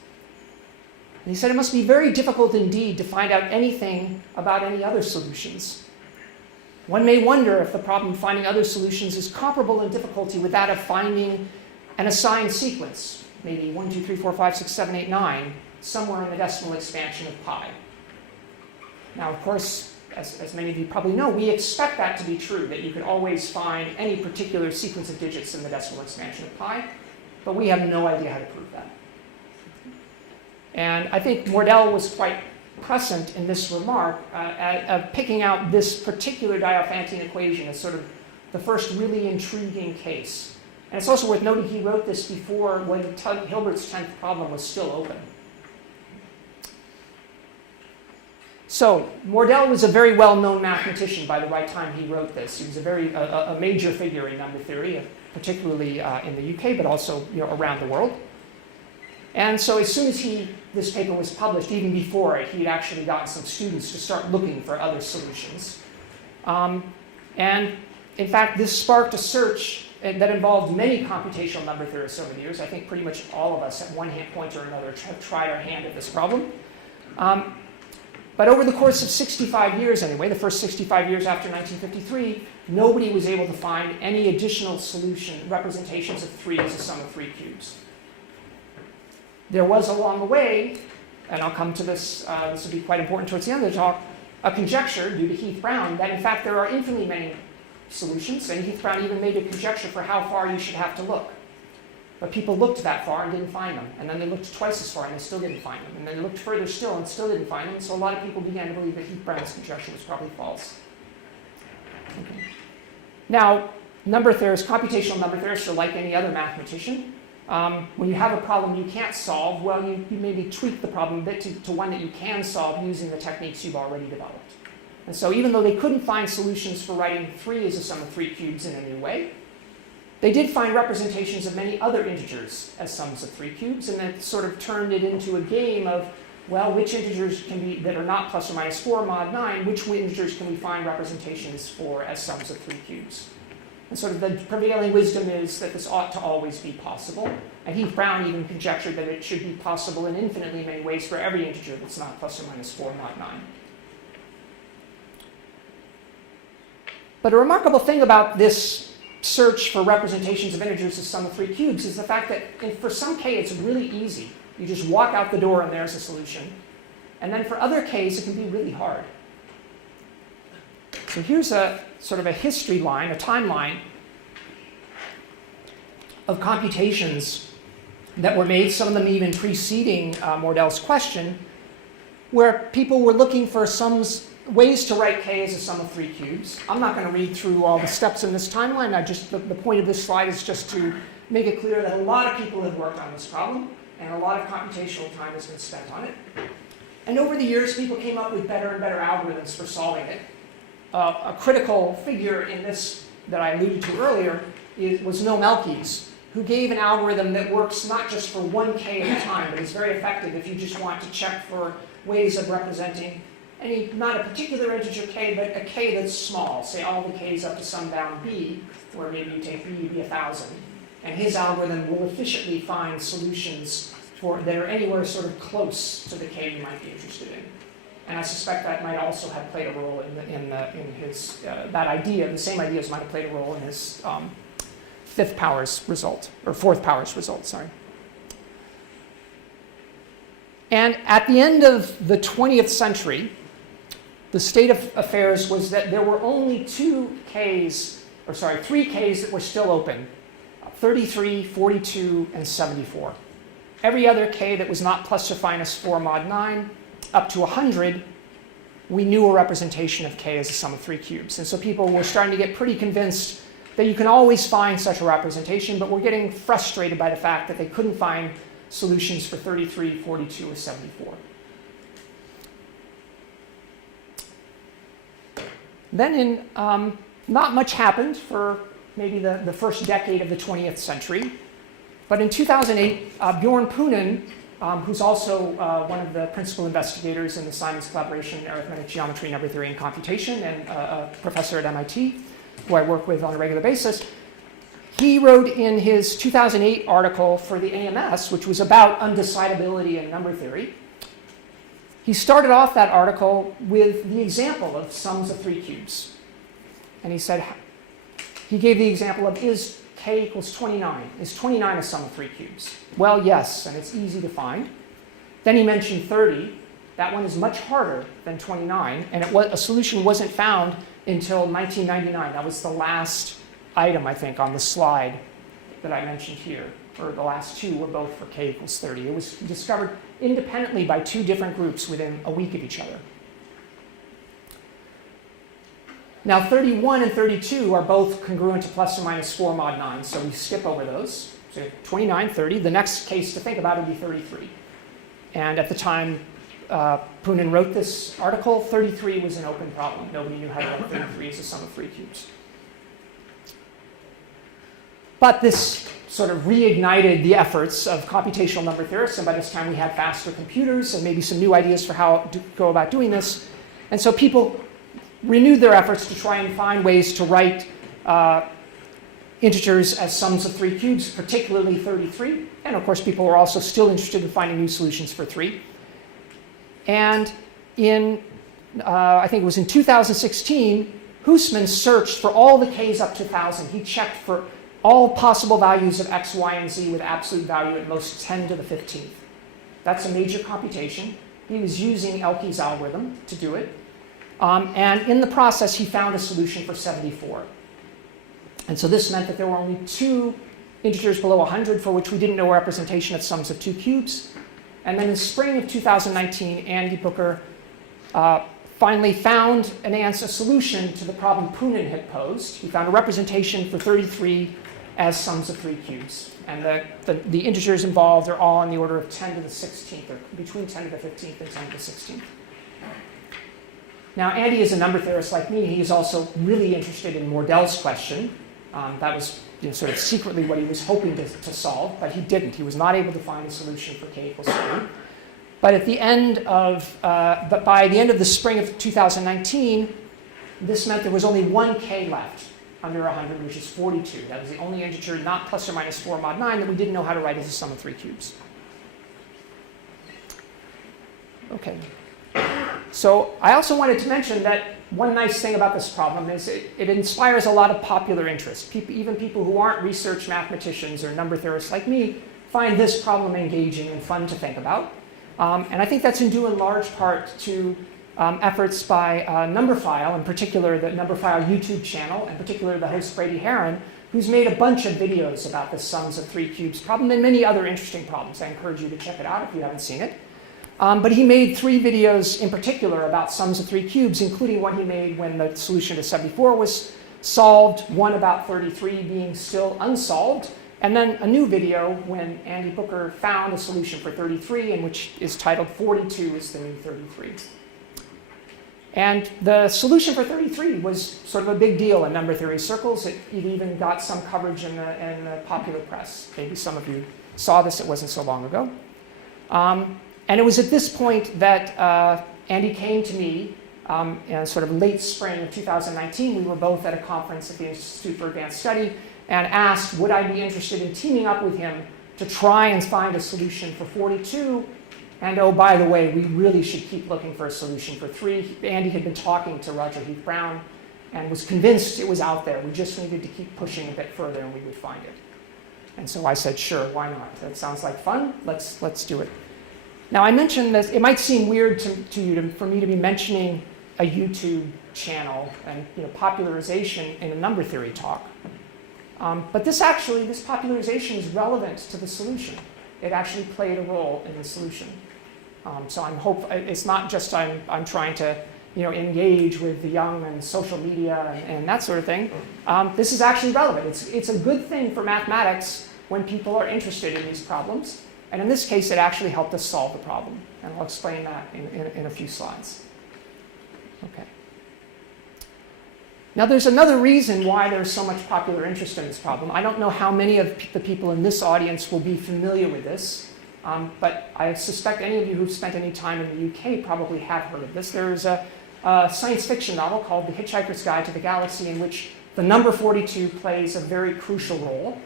And he said it must be very difficult indeed to find out anything about any other solutions. One may wonder if the problem of finding other solutions is comparable in difficulty with that of finding an assigned sequence, maybe 1, 2, 3, 4, 5, 6, 7, 8, 9, somewhere in the decimal expansion of pi. Now, of course, as many of you probably know, we expect that to be true, that you can always find any particular sequence of digits in the decimal expansion of pi, but we have no idea how to prove that. And I think Mordell was quite prescient in this remark of picking out this particular Diophantine equation as sort of the first really intriguing case. And it's also worth noting he wrote this before when Hilbert's 10th problem was still open. So Mordell was a very well-known mathematician by the right time he wrote this. He was a major figure in number theory, particularly in the UK, but also around the world. And so as soon as this paper was published, even before it, he'd actually gotten some students to start looking for other solutions. And in fact, this sparked a search that involved many computational number theorists over the years. I think pretty much all of us at one point or another have tried our hand at this problem. But over the course of 65 years anyway, the first 65 years after 1953, nobody was able to find any additional representations of 3 as a sum of 3 cubes. There was along the way, and I'll come to this, this will be quite important towards the end of the talk, a conjecture due to Heath Brown that in fact there are infinitely many solutions, and Heath Brown even made a conjecture for how far you should have to look. But people looked that far and didn't find them, and then they looked twice as far and they still didn't find them, and then they looked further still and still didn't find them, so a lot of people began to believe that Heath Brown's conjecture was probably false. Okay. Now, number theorists, computational number theorists are like any other mathematician. When you have a problem you can't solve, well, you maybe tweak the problem a bit to one that you can solve using the techniques you've already developed. And so even though they couldn't find solutions for writing 3 as a sum of 3 cubes in a new way, they did find representations of many other integers as sums of 3 cubes, and that sort of turned it into a game of, well, which integers can be, that are not plus or minus 4 mod 9, which integers can we find representations for as sums of 3 cubes? And sort of the prevailing wisdom is that this ought to always be possible. And Heath Brown even conjectured that it should be possible in infinitely many ways for every integer that's not plus or minus 4 mod 9. But a remarkable thing about this search for representations of integers as sum of 3 cubes is the fact that for some k it's really easy. You just walk out the door and there's a solution. And then for other k's it can be really hard. So here's a sort of a history line, a timeline of computations that were made, some of them even preceding Mordell's question, where people were looking for ways to write k as a sum of 3 cubes. I'm not going to read through all the steps in this timeline. The point of this slide is just to make it clear that a lot of people have worked on this problem, and a lot of computational time has been spent on it. And over the years, people came up with better and better algorithms for solving it. A critical figure in this that I alluded to earlier was Noam Elkies, who gave an algorithm that works not just for 1k at a time, but is very effective if you just want to check for ways of representing not a particular integer k, but a k that's small, say all the k's up to some bound b, where maybe you take b to be 1,000. And his algorithm will efficiently find solutions that are anywhere sort of close to the k you might be interested in. And I suspect that might also have played a role in his, that idea, the same ideas might have played a role in his 5th powers result, or 4th powers result, sorry. And at the end of the 20th century, the state of affairs was that there were only 3 k's that were still open, 33, 42, and 74. Every other k that was not plus or minus 4 mod 9, up to 100, we knew a representation of k as a sum of 3 cubes. And so people were starting to get pretty convinced that you can always find such a representation, but were getting frustrated by the fact that they couldn't find solutions for 33, 42, or 74. Then not much happened for maybe the first decade of the 20th century. But in 2008, Bjorn Poonen, who's also one of the principal investigators in the Simons collaboration in arithmetic geometry, number theory, and computation, and a professor at MIT, who I work with on a regular basis, he wrote in his 2008 article for the AMS, which was about undecidability and number theory, he started off that article with the example of sums of 3 cubes. and he gave the example of, is k equals 29? Is 29 a sum of 3 cubes? Well, yes, and it's easy to find. Then he mentioned 30. That one is much harder than 29, and a solution wasn't found until 1999. That was the last item, I think, on the slide that I mentioned here, or the last two were both for k equals 30. It was discovered independently by two different groups within a week of each other. Now 31 and 32 are both congruent to plus or minus 4 mod 9, so we skip over those. So 29, 30. The next case to think about would be 33. And at the time Poonen wrote this article, 33 was an open problem. Nobody knew how to write 33 as a sum of 3 cubes. But this sort of reignited the efforts of computational number theorists, and by this time we had faster computers and maybe some new ideas for how to go about doing this. And so people renewed their efforts to try and find ways to write integers as sums of 3 cubes, particularly 33. And of course, people were also still interested in finding new solutions for 3. And in, I think it was in 2016, Huysmans searched for all the k's up to 1,000. He checked for all possible values of x, y, and z with absolute value at most 10 to the 15th. That's a major computation. He was using Elke's algorithm to do it. And in the process, he found a solution for 74. And so this meant that there were only 2 integers below 100 for which we didn't know a representation of sums of 2 cubes. And then in spring of 2019, Andy Booker finally found a solution to the problem Poonen had posed. He found a representation for 33 as sums of 3 cubes. And the integers involved are all on the order of 10 to the 16th, or between 10 to the 15th and 10 to the 16th. Now, Andy is a number theorist like me. He is also really interested in Mordell's question. That was sort of secretly what he was hoping to solve, but he didn't. He was not able to find a solution for k equals 3. But at the end of, but by the end of the spring of 2019, this meant there was only 1 k left under 100, which is 42. That was the only integer, not plus or minus 4 mod 9, that we didn't know how to write as a sum of 3 cubes. Okay. So I also wanted to mention that one nice thing about this problem is it inspires a lot of popular interest. Even people who aren't research mathematicians or number theorists like me find this problem engaging and fun to think about. And I think that's due in large part to efforts by Numberphile, in particular the Numberphile YouTube channel, in particular the host Brady Heron, who's made a bunch of videos about the sums of 3 cubes problem and many other interesting problems. I encourage you to check it out if you haven't seen it. But he made 3 videos in particular about sums of 3 cubes, including one he made when the solution to 74 was solved, one about 33 being still unsolved, and then a new video when Andy Booker found a solution for 33, and which is titled 42 is the new 33. And the solution for 33 was sort of a big deal in number theory circles. It even got some coverage in the popular press. Maybe some of you saw this, it wasn't so long ago. And it was at this point that Andy came to me in sort of late spring of 2019. We were both at a conference at the Institute for Advanced Study and asked, would I be interested in teaming up with him to try and find a solution for 42? And oh, by the way, we really should keep looking for a solution for 3. Andy had been talking to Roger Heath Brown and was convinced it was out there. We just needed to keep pushing a bit further and we would find it. And so I said, sure, why not? That sounds like fun. Let's do it. Now, I mentioned that it might seem weird to you for me to be mentioning a YouTube channel and popularization in a number theory talk. But this popularization is relevant to the solution. It actually played a role in the solution. So it's not just I'm trying to engage with the young and social media and that sort of thing. This is actually relevant. It's a good thing for mathematics when people are interested in these problems. And in this case, it actually helped us solve the problem. And I'll explain that in a few slides. Okay. Now, there's another reason why there's so much popular interest in this problem. I don't know how many of the people in this audience will be familiar with this. But I suspect any of you who've spent any time in the UK probably have heard of this. There's a science fiction novel called The Hitchhiker's Guide to the Galaxy in which the number 42 plays a very crucial role.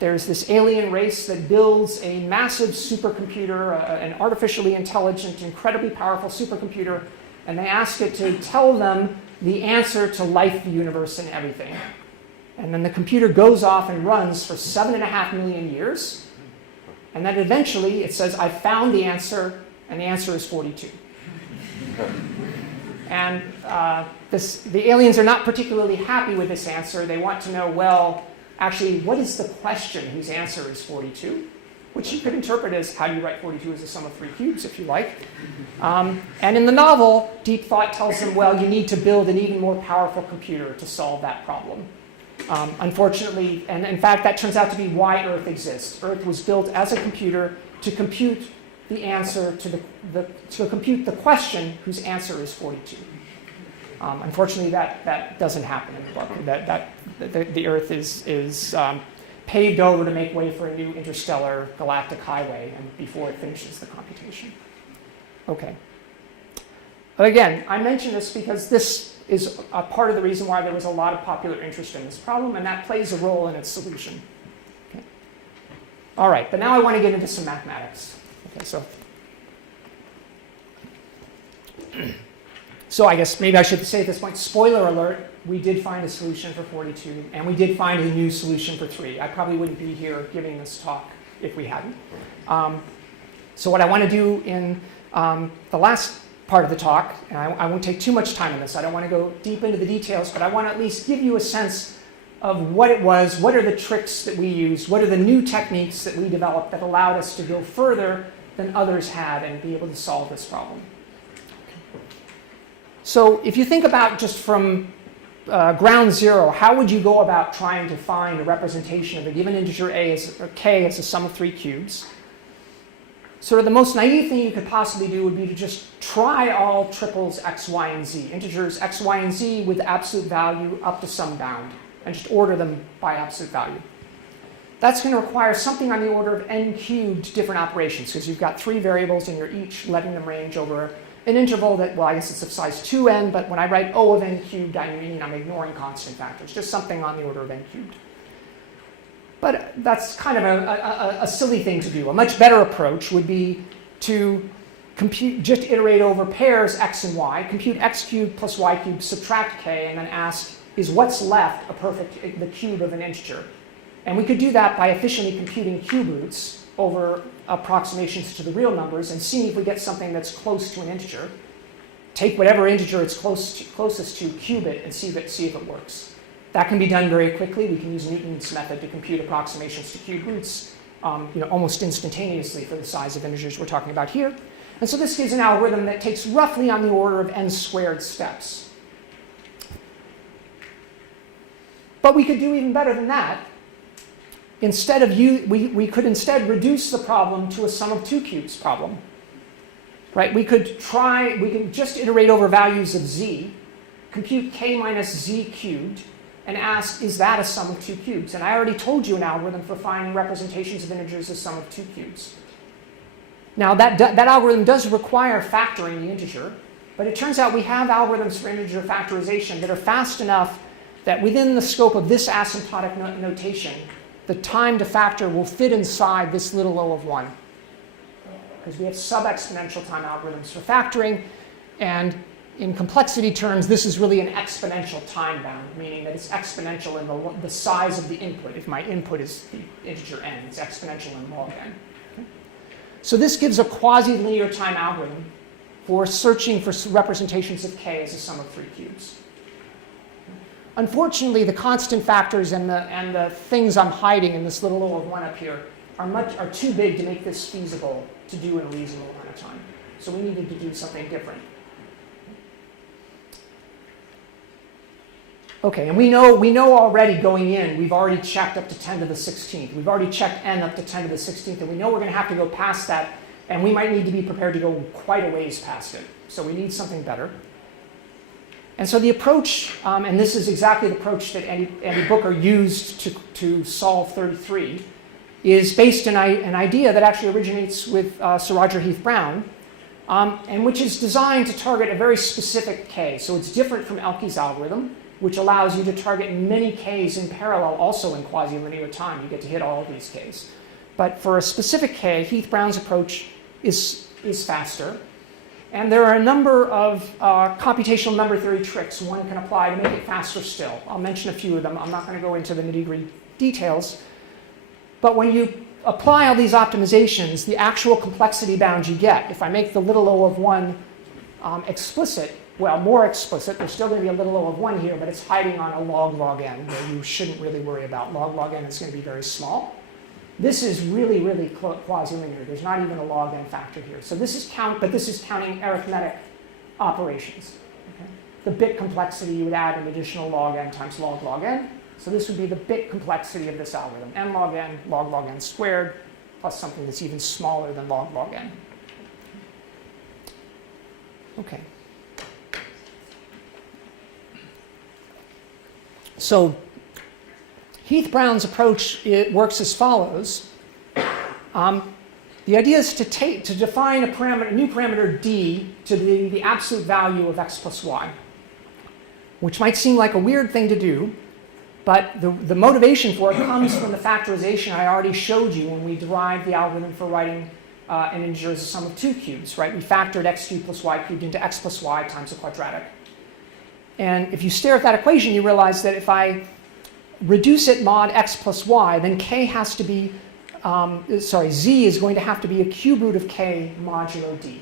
There's this alien race that builds a massive supercomputer, an artificially intelligent, incredibly powerful supercomputer, and they ask it to tell them the answer to life, the universe, and everything. And then the computer goes off and runs for 7.5 million years. And then eventually it says, I found the answer, and the answer is 42. And the aliens are not particularly happy with this answer. They want to know, well, actually, what is the question whose answer is 42? Which you could interpret as, how do you write 42 as the sum of 3 cubes, if you like. And in the novel, Deep Thought tells them, well, you need to build an even more powerful computer to solve that problem. Unfortunately, and in fact, that turns out to be why Earth exists. Earth was built as a computer to compute the answer to compute the question whose answer is 42. Unfortunately, that doesn't happen in the book. The Earth is paved over to make way for a new interstellar galactic highway, and before it finishes the computation. Okay. But again, I mention this because this is a part of the reason why there was a lot of popular interest in this problem, and that plays a role in its solution. Okay. All right, but now I want to get into some mathematics. Okay, so I guess maybe I should say at this point, spoiler alert, we did find a solution for 42, and we did find a new solution for 3. I probably wouldn't be here giving this talk if we hadn't. So what I want to do in the last part of the talk, and I won't take too much time on this, I don't want to go deep into the details, but I want to at least give you a sense of what it was, what are the tricks that we used, what are the new techniques that we developed that allowed us to go further than others had and be able to solve this problem. So if you think about just from ground zero, how would you go about trying to find a representation of a given integer or k as a sum of 3 cubes? Sort of the most naive thing you could possibly do would be to just try all triples x, y, and z, integers x, y, and z with absolute value up to some bound, and just order them by absolute value. That's going to require something on the order of n cubed different operations, because you've got 3 variables and you're each letting them range over an interval that, well, I guess it's of size 2n, but when I write O of n cubed, I mean I'm ignoring constant factors, just something on the order of n cubed. But that's kind of a silly thing to do. A much better approach would be to compute, just iterate over pairs x and y, compute x cubed plus y cubed, subtract k, and then ask, is what's left the cube of an integer? And we could do that by efficiently computing cube roots over approximations to the real numbers and see if we get something that's close to an integer. Take whatever integer it's closest to, cube it, and see if it works. That can be done very quickly. We can use Newton's method to compute approximations to cube roots almost instantaneously for the size of integers we're talking about here. And so this gives an algorithm that takes roughly on the order of n squared steps. But we could do even better than that. Instead of we could instead reduce the problem to a sum of 2 cubes problem. Right? We could just iterate over values of z, compute k minus z cubed, and ask, is that a sum of 2 cubes? And I already told you an algorithm for finding representations of integers as sum of 2 cubes. Now, that algorithm does require factoring the integer, but it turns out we have algorithms for integer factorization that are fast enough that within the scope of this asymptotic notation, the time to factor will fit inside this little o of 1. Because we have sub-exponential time algorithms for factoring, and in complexity terms, this is really an exponential time bound, meaning that it's exponential in the size of the input. If my input is the integer n, it's exponential in log n. Okay? So this gives a quasi-linear time algorithm for searching for representations of k as a sum of 3 cubes. Unfortunately, the constant factors and the things I'm hiding in this little o of 1 up here are too big to make this feasible to do in a reasonable amount of time. So we needed to do something different. Okay, and we know already going in, we've already checked up to 10 to the 16th. We've already checked n up to 10 to the 16th, and we know we're going to have to go past that, and we might need to be prepared to go quite a ways past it. So we need something better. And so the approach, and this is exactly the approach that Andy Booker used to solve 33, is based on an idea that actually originates with Sir Roger Heath Brown, and which is designed to target a very specific k. So it's different from Elke's algorithm, which allows you to target many k's in parallel, also in quasi-linear time. You get to hit all of these k's. But for a specific k, Heath Brown's approach is faster. And there are a number of computational number theory tricks one can apply to make it faster still. I'll mention a few of them. I'm not going to go into the nitty-gritty details. But when you apply all these optimizations, the actual complexity bound you get, if I make the little o of 1 explicit, well, more explicit, there's still going to be a little o of 1 here, but it's hiding on a log n, where you shouldn't really worry about. Log n is going to be very small. This is really, really quasi-linear. There's not even a log n factor here. So this is but this is counting arithmetic operations. Okay? The bit complexity, you would add an additional log n times log n. So this would be the bit complexity of this algorithm. N log n squared, plus something that's even smaller than log n. Okay. So Heath Brown's approach, it works as follows. The idea is to define a new parameter d to be the absolute value of x plus y, which might seem like a weird thing to do, but the motivation for it comes from the factorization I already showed you when we derived the algorithm for writing an integer as a sum of two cubes, right? We factored x cubed plus y cubed into x plus y times a quadratic. And if you stare at that equation, you realize that if I reduce it mod x plus y, then k has to be, z is going to have to be a cube root of k modulo d.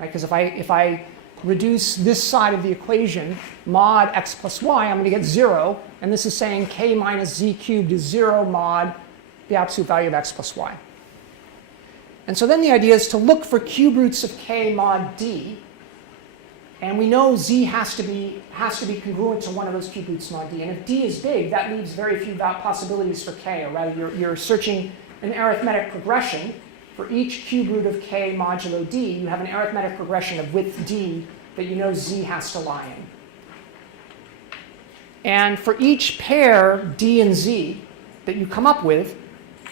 Right? Because if I reduce this side of the equation, mod x plus y, I'm going to get 0. And this is saying k minus z cubed is 0 mod the absolute value of x plus y. And so then the idea is to look for cube roots of k mod d. And we know z has to be congruent to one of those cube roots mod d. And if d is big, that leaves very few possibilities for k. Or rather, you're searching an arithmetic progression. For each cube root of k modulo d, you have an arithmetic progression of width d that you know z has to lie in. And for each pair d and z that you come up with,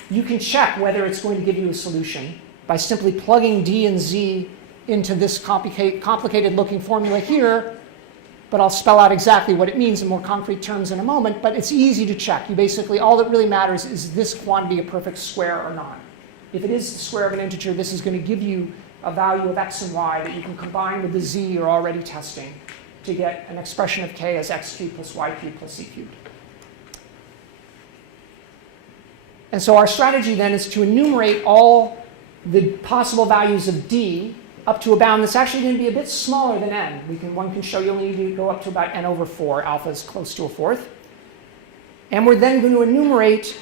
you can check whether it's going to give you a solution by simply plugging d and z into this complicated looking formula here, but I'll spell out exactly what it means in more concrete terms in a moment, but it's easy to check. You basically, all that really matters is this quantity a perfect square or not. If it is the square of an integer, this is going to give you a value of x and y that you can combine with the z you're already testing to get an expression of k as x cubed plus y cubed plus z cubed. And so our strategy then is to enumerate all the possible values of d up to a bound that's actually going to be a bit smaller than n. One can show you only need to go up to about n over 4. Alpha is close to a fourth. And we're then going to enumerate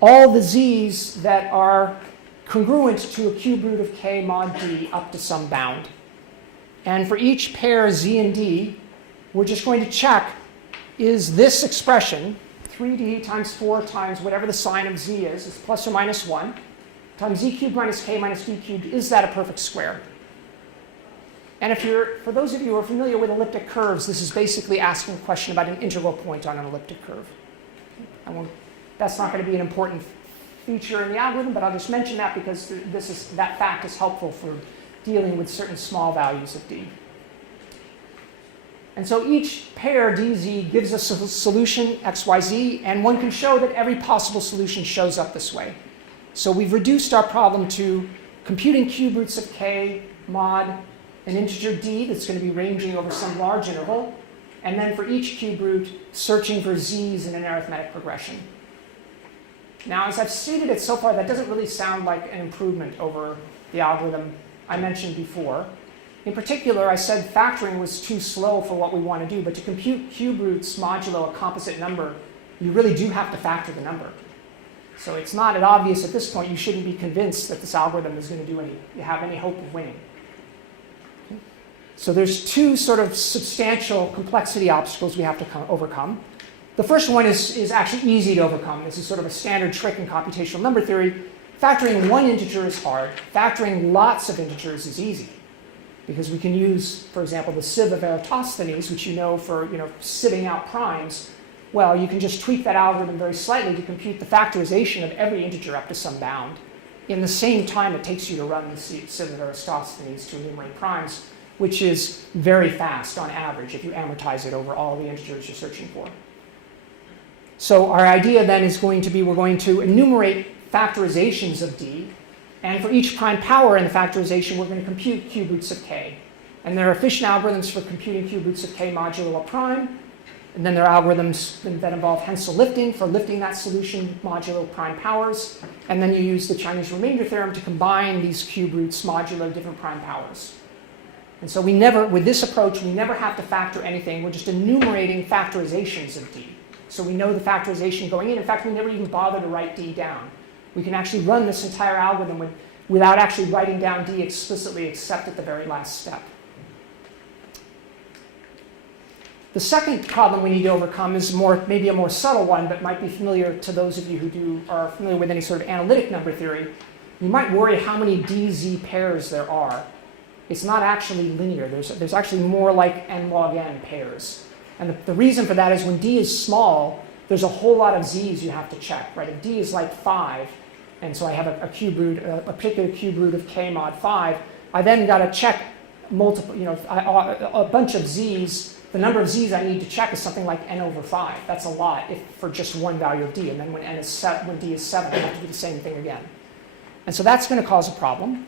all the z's that are congruent to a cube root of k mod d up to some bound. And for each pair z and d, we're just going to check, is this expression, 3d times 4 times whatever the sign of z is plus or minus 1, times z cubed minus k minus d cubed, is that a perfect square? And for those of you who are familiar with elliptic curves, this is basically asking a question about an integral point on an elliptic curve. That's not going to be an important feature in the algorithm, but I'll just mention that because that fact is helpful for dealing with certain small values of d. And so each pair dz gives us a solution xyz, and one can show that every possible solution shows up this way. So we've reduced our problem to computing cube roots of k mod an integer d that's going to be ranging over some large interval, and then for each cube root, searching for z's in an arithmetic progression. Now, as I've stated it so far, that doesn't really sound like an improvement over the algorithm I mentioned before. In particular, I said factoring was too slow for what we want to do, but to compute cube roots modulo a composite number, you really do have to factor the number. So it's not obvious at this point, you shouldn't be convinced that this algorithm is going to have any hope of winning. So there's two sort of substantial complexity obstacles we have to overcome. The first one is actually easy to overcome. This is sort of a standard trick in computational number theory. Factoring one integer is hard. Factoring lots of integers is easy, because we can use, for example, the sieve of Eratosthenes, which you know for sieving out primes. Well, you can just tweak that algorithm very slightly to compute the factorization of every integer up to some bound in the same time it takes you to run the sieve of Eratosthenes to enumerate primes, which is very fast on average if you amortize it over all the integers you're searching for. So our idea then is going to be we're going to enumerate factorizations of d, and for each prime power in the factorization, we're going to compute cube roots of k. And there are efficient algorithms for computing cube roots of k modulo a prime. And then there are algorithms that involve Hensel lifting for lifting that solution modulo prime powers. And then you use the Chinese remainder theorem to combine these cube roots modulo different prime powers. And so we never, with this approach, we never have to factor anything. We're just enumerating factorizations of D. So we know the factorization going in. In fact, we never even bother to write D down. We can actually run this entire algorithm without actually writing down D explicitly except at the very last step. The second problem we need to overcome is maybe a more subtle one, but might be familiar to those of you who are familiar with any sort of analytic number theory. You might worry how many DZ pairs there are. It's not actually linear. There's actually more like n log n pairs. And the reason for that is when D is small, there's a whole lot of Z's you have to check, right? If D is like 5, and so I have a cube root, a particular cube root of k mod 5, I then got to check multiple, a bunch of Z's. The number of Z's I need to check is something like n over 5. That's a lot for just one value of D. And then when D is 7, I have to do the same thing again. And so that's going to cause a problem.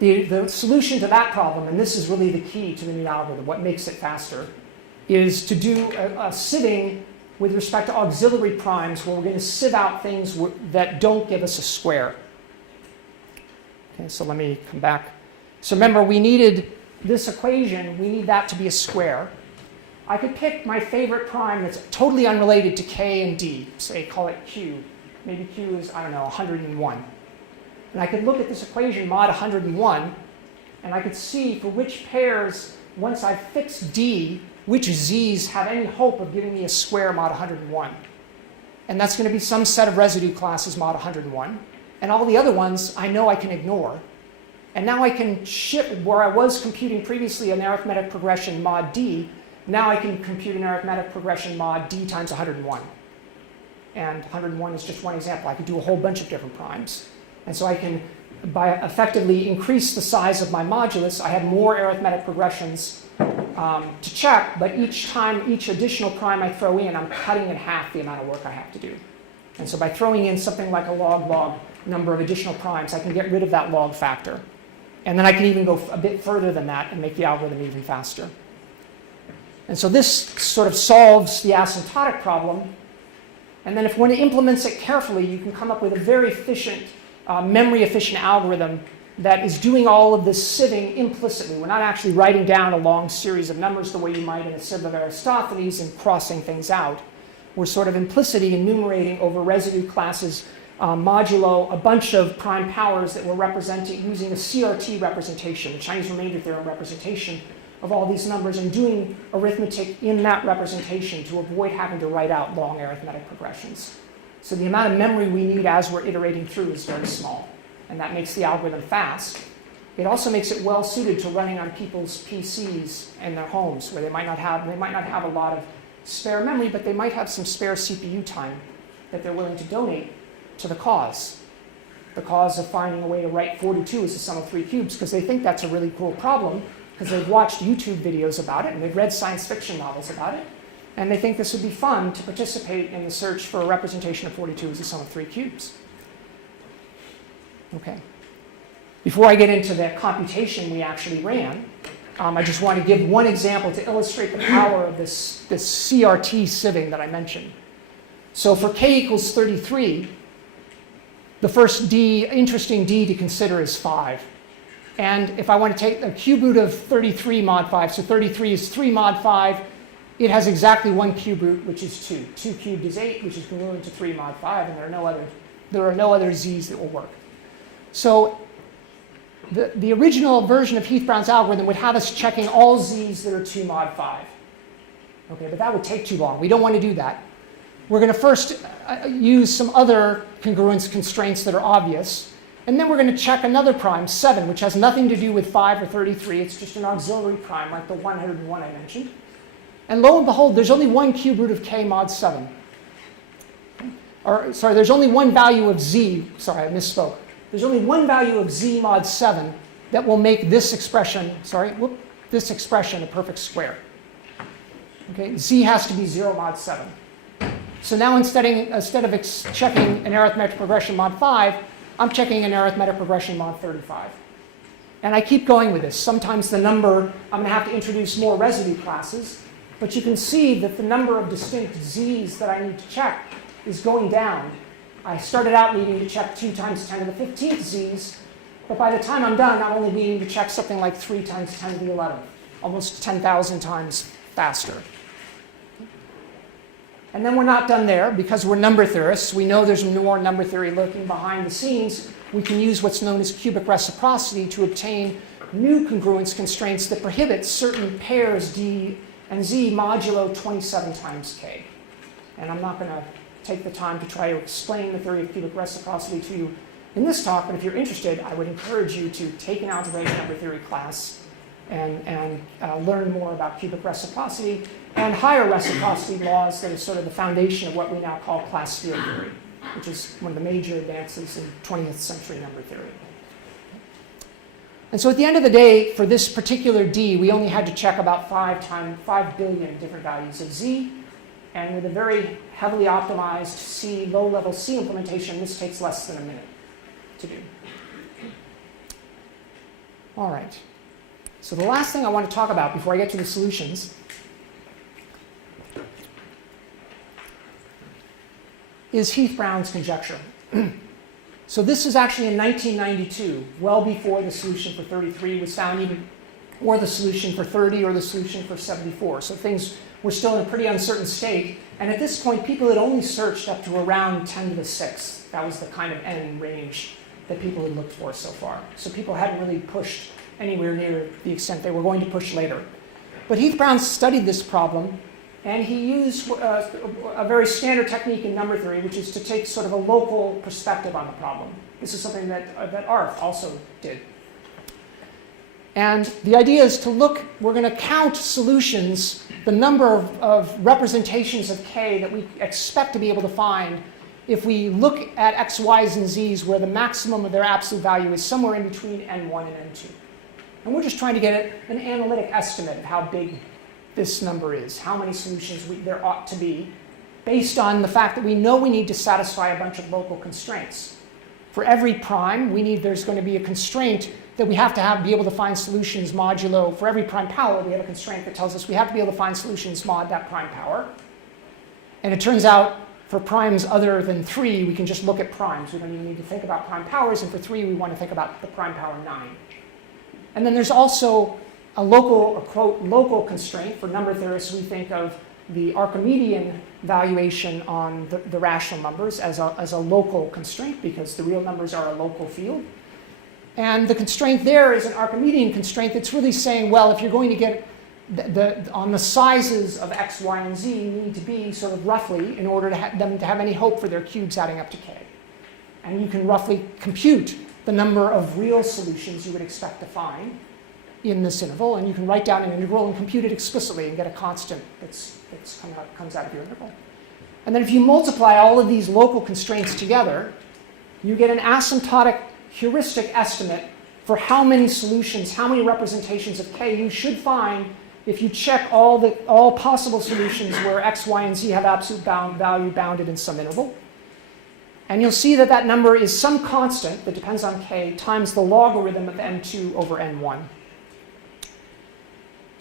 The solution to that problem, and this is really the key to the new algorithm, what makes it faster, is to do a sieving with respect to auxiliary primes where we're going to sieve out things that don't give us a square. Okay, so let me come back. So remember, we needed this equation, we need that to be a square. I could pick my favorite prime that's totally unrelated to k and d, say call it q. Maybe q is, I don't know, 101. And I could look at this equation mod 101, and I could see for which pairs, once I fix d, which z's have any hope of giving me a square mod 101. And that's going to be some set of residue classes mod 101. And all the other ones I know I can ignore. And now I can shift where I was computing previously an arithmetic progression mod d. Now I can compute an arithmetic progression mod d times 101. And 101 is just one example. I could do a whole bunch of different primes. And so I can, by effectively increase the size of my modulus, I have more arithmetic progressions to check, but each additional prime I throw in, I'm cutting in half the amount of work I have to do. And so by throwing in something like a log number of additional primes, I can get rid of that log factor. And then I can even go a bit further than that and make the algorithm even faster. And so this sort of solves the asymptotic problem. And then if one implements it carefully, you can come up with a very efficient, memory-efficient algorithm that is doing all of this sieving implicitly. We're not actually writing down a long series of numbers the way you might in a sieve of Aristophanes and crossing things out. We're sort of implicitly enumerating over residue classes modulo a bunch of prime powers that we're representing using a CRT representation, the Chinese remainder theorem representation of all these numbers, and doing arithmetic in that representation to avoid having to write out long arithmetic progressions. So the amount of memory we need as we're iterating through is very small, and that makes the algorithm fast. It also makes it well suited to running on people's PCs in their homes, where they might not have a lot of spare memory, but they might have some spare CPU time that they're willing to donate to the cause of finding a way to write 42 as the sum of 3 cubes, because they think that's a really cool problem, because they've watched YouTube videos about it and they've read science fiction novels about it, and they think this would be fun to participate in the search for a representation of 42 as the sum of 3 cubes. Okay. Before I get into the computation we actually ran, I just want to give one example to illustrate the power of this CRT sieving that I mentioned. So for k equals 33, the first interesting d to consider is 5. And if I want to take a cube root of 33 mod 5, so 33 is 3 mod 5, it has exactly one cube root, which is 2. 2 cubed is 8, which is congruent to 3 mod 5, and there are no other z's that will work. So the original version of Heath-Brown's algorithm would have us checking all z's that are 2 mod 5. Okay, but that would take too long. We don't want to do that. We're going to first use some other congruence constraints that are obvious. And then we're going to check another prime, 7, which has nothing to do with 5 or 33. It's just an auxiliary prime, like the 101 I mentioned. And lo and behold, there's only one cube root of k mod 7. Or, sorry, there's only one value of z. Sorry, I misspoke. There's only one value of z mod 7 that will make this expression, this expression a perfect square. Okay, z has to be 0 mod 7. So now instead of checking an arithmetic progression mod 5, I'm checking an arithmetic progression mod 35. And I keep going with this. Sometimes the number, I'm going to have to introduce more residue classes. But you can see that the number of distinct z's that I need to check is going down. I started out needing to check 2 times 10 to the 15th z's. But by the time I'm done, I'm only needing to check something like 3 times 10 to the 11th. Almost 10,000 times faster. And then we're not done there. Because we're number theorists, we know there's more number theory lurking behind the scenes. We can use what's known as cubic reciprocity to obtain new congruence constraints that prohibit certain pairs d and z modulo 27 times k. And I'm not going to take the time to try to explain the theory of cubic reciprocity to you in this talk, but if you're interested, I would encourage you to take an algebraic number theory class and learn more about cubic reciprocity and higher reciprocity laws that is sort of the foundation of what we now call class field theory, which is one of the major advances in 20th century number theory. And so at the end of the day, for this particular d, we only had to check about 5 billion different values of z. And with a very heavily optimized C, low-level C implementation, this takes less than a minute to do. All right. So the last thing I want to talk about before I get to the solutions is Heath-Brown's conjecture. So this is actually in 1992, well before the solution for 33 was found, even or the solution for 30 or the solution for 74. So things were still in a pretty uncertain state. And at this point, people had only searched up to around 10 to the 6th. That was the kind of n range that people had looked for so far. So people hadn't really pushed anywhere near the extent they were going to push later. But Heath-Brown studied this problem, and he used a very standard technique in number theory, which is to take sort of a local perspective on the problem. This is something that Arf also did. And the idea is to look, we're going to count solutions, the number of representations of k that we expect to be able to find if we look at x, y's, and z's where the maximum of their absolute value is somewhere in between n1 and n2. And we're just trying to get an analytic estimate of how big this number is, how many solutions there ought to be, based on the fact that we know we need to satisfy a bunch of local constraints. For every prime, there's going to be a constraint that we have to be able to find solutions modulo. For every prime power, we have a constraint that tells us we have to be able to find solutions mod that prime power. And it turns out for primes other than 3, we can just look at primes. We don't even need to think about prime powers. And for 3, we want to think about the prime power 9. And then there's also a local, quote, local constraint. For number theorists, we think of the Archimedean valuation on the rational numbers as a local constraint, because the real numbers are a local field. And the constraint there is an Archimedean constraint that's really saying, well, if you're going to get on the sizes of x, y, and z, you need to be sort of roughly, in order to them to have any hope for their cubes adding up to k. And you can roughly compute the number of real solutions you would expect to find in this interval. And you can write down an integral and compute it explicitly and get a constant that comes out of your interval. And then if you multiply all of these local constraints together, you get an asymptotic heuristic estimate for how many solutions, how many representations of k you should find if you check all possible solutions where x, y, and z have absolute value bounded in some interval. And you'll see that that number is some constant that depends on k times the logarithm of n2 over n1.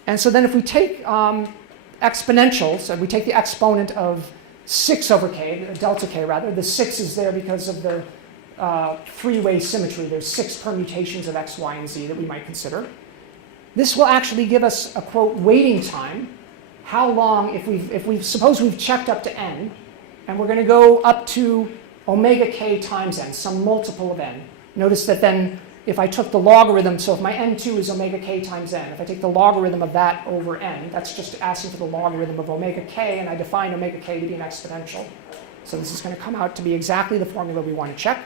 And so then if we take exponentials, so we take the exponent of 6 over k, delta k rather, the 6 is there because of the three-way symmetry. There's 6 permutations of x, y, and z that we might consider. This will actually give us a, quote, waiting time. How long, if we suppose we've checked up to n, and we're going to go up to omega k times n, some multiple of n. Notice that then if I took the logarithm, so if my n2 is omega k times n, if I take the logarithm of that over n, that's just asking for the logarithm of omega k, and I define omega k to be an exponential. So this is going to come out to be exactly the formula we want to check.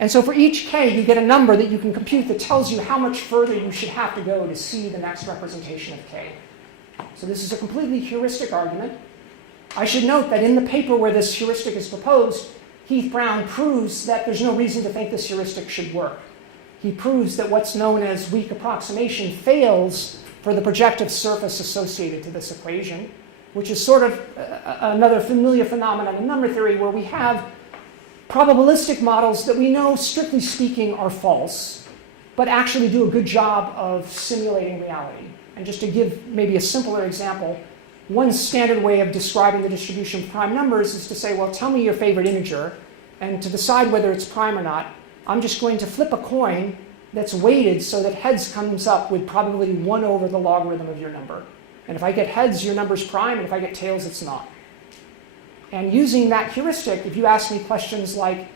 And so for each k, you get a number that you can compute that tells you how much further you should have to go to see the next representation of k. So this is a completely heuristic argument. I should note that in the paper where this heuristic is proposed, Heath-Brown proves that there's no reason to think this heuristic should work. He proves that what's known as weak approximation fails for the projective surface associated to this equation, which is sort of another familiar phenomenon in number theory where we have probabilistic models that we know, strictly speaking, are false, but actually do a good job of simulating reality. And just to give maybe a simpler example, one standard way of describing the distribution of prime numbers is to say, well, tell me your favorite integer, and to decide whether it's prime or not, I'm just going to flip a coin that's weighted so that heads comes up with probably 1 over the logarithm of your number. And if I get heads, your number's prime, and if I get tails, it's not. And using that heuristic, if you ask me questions like,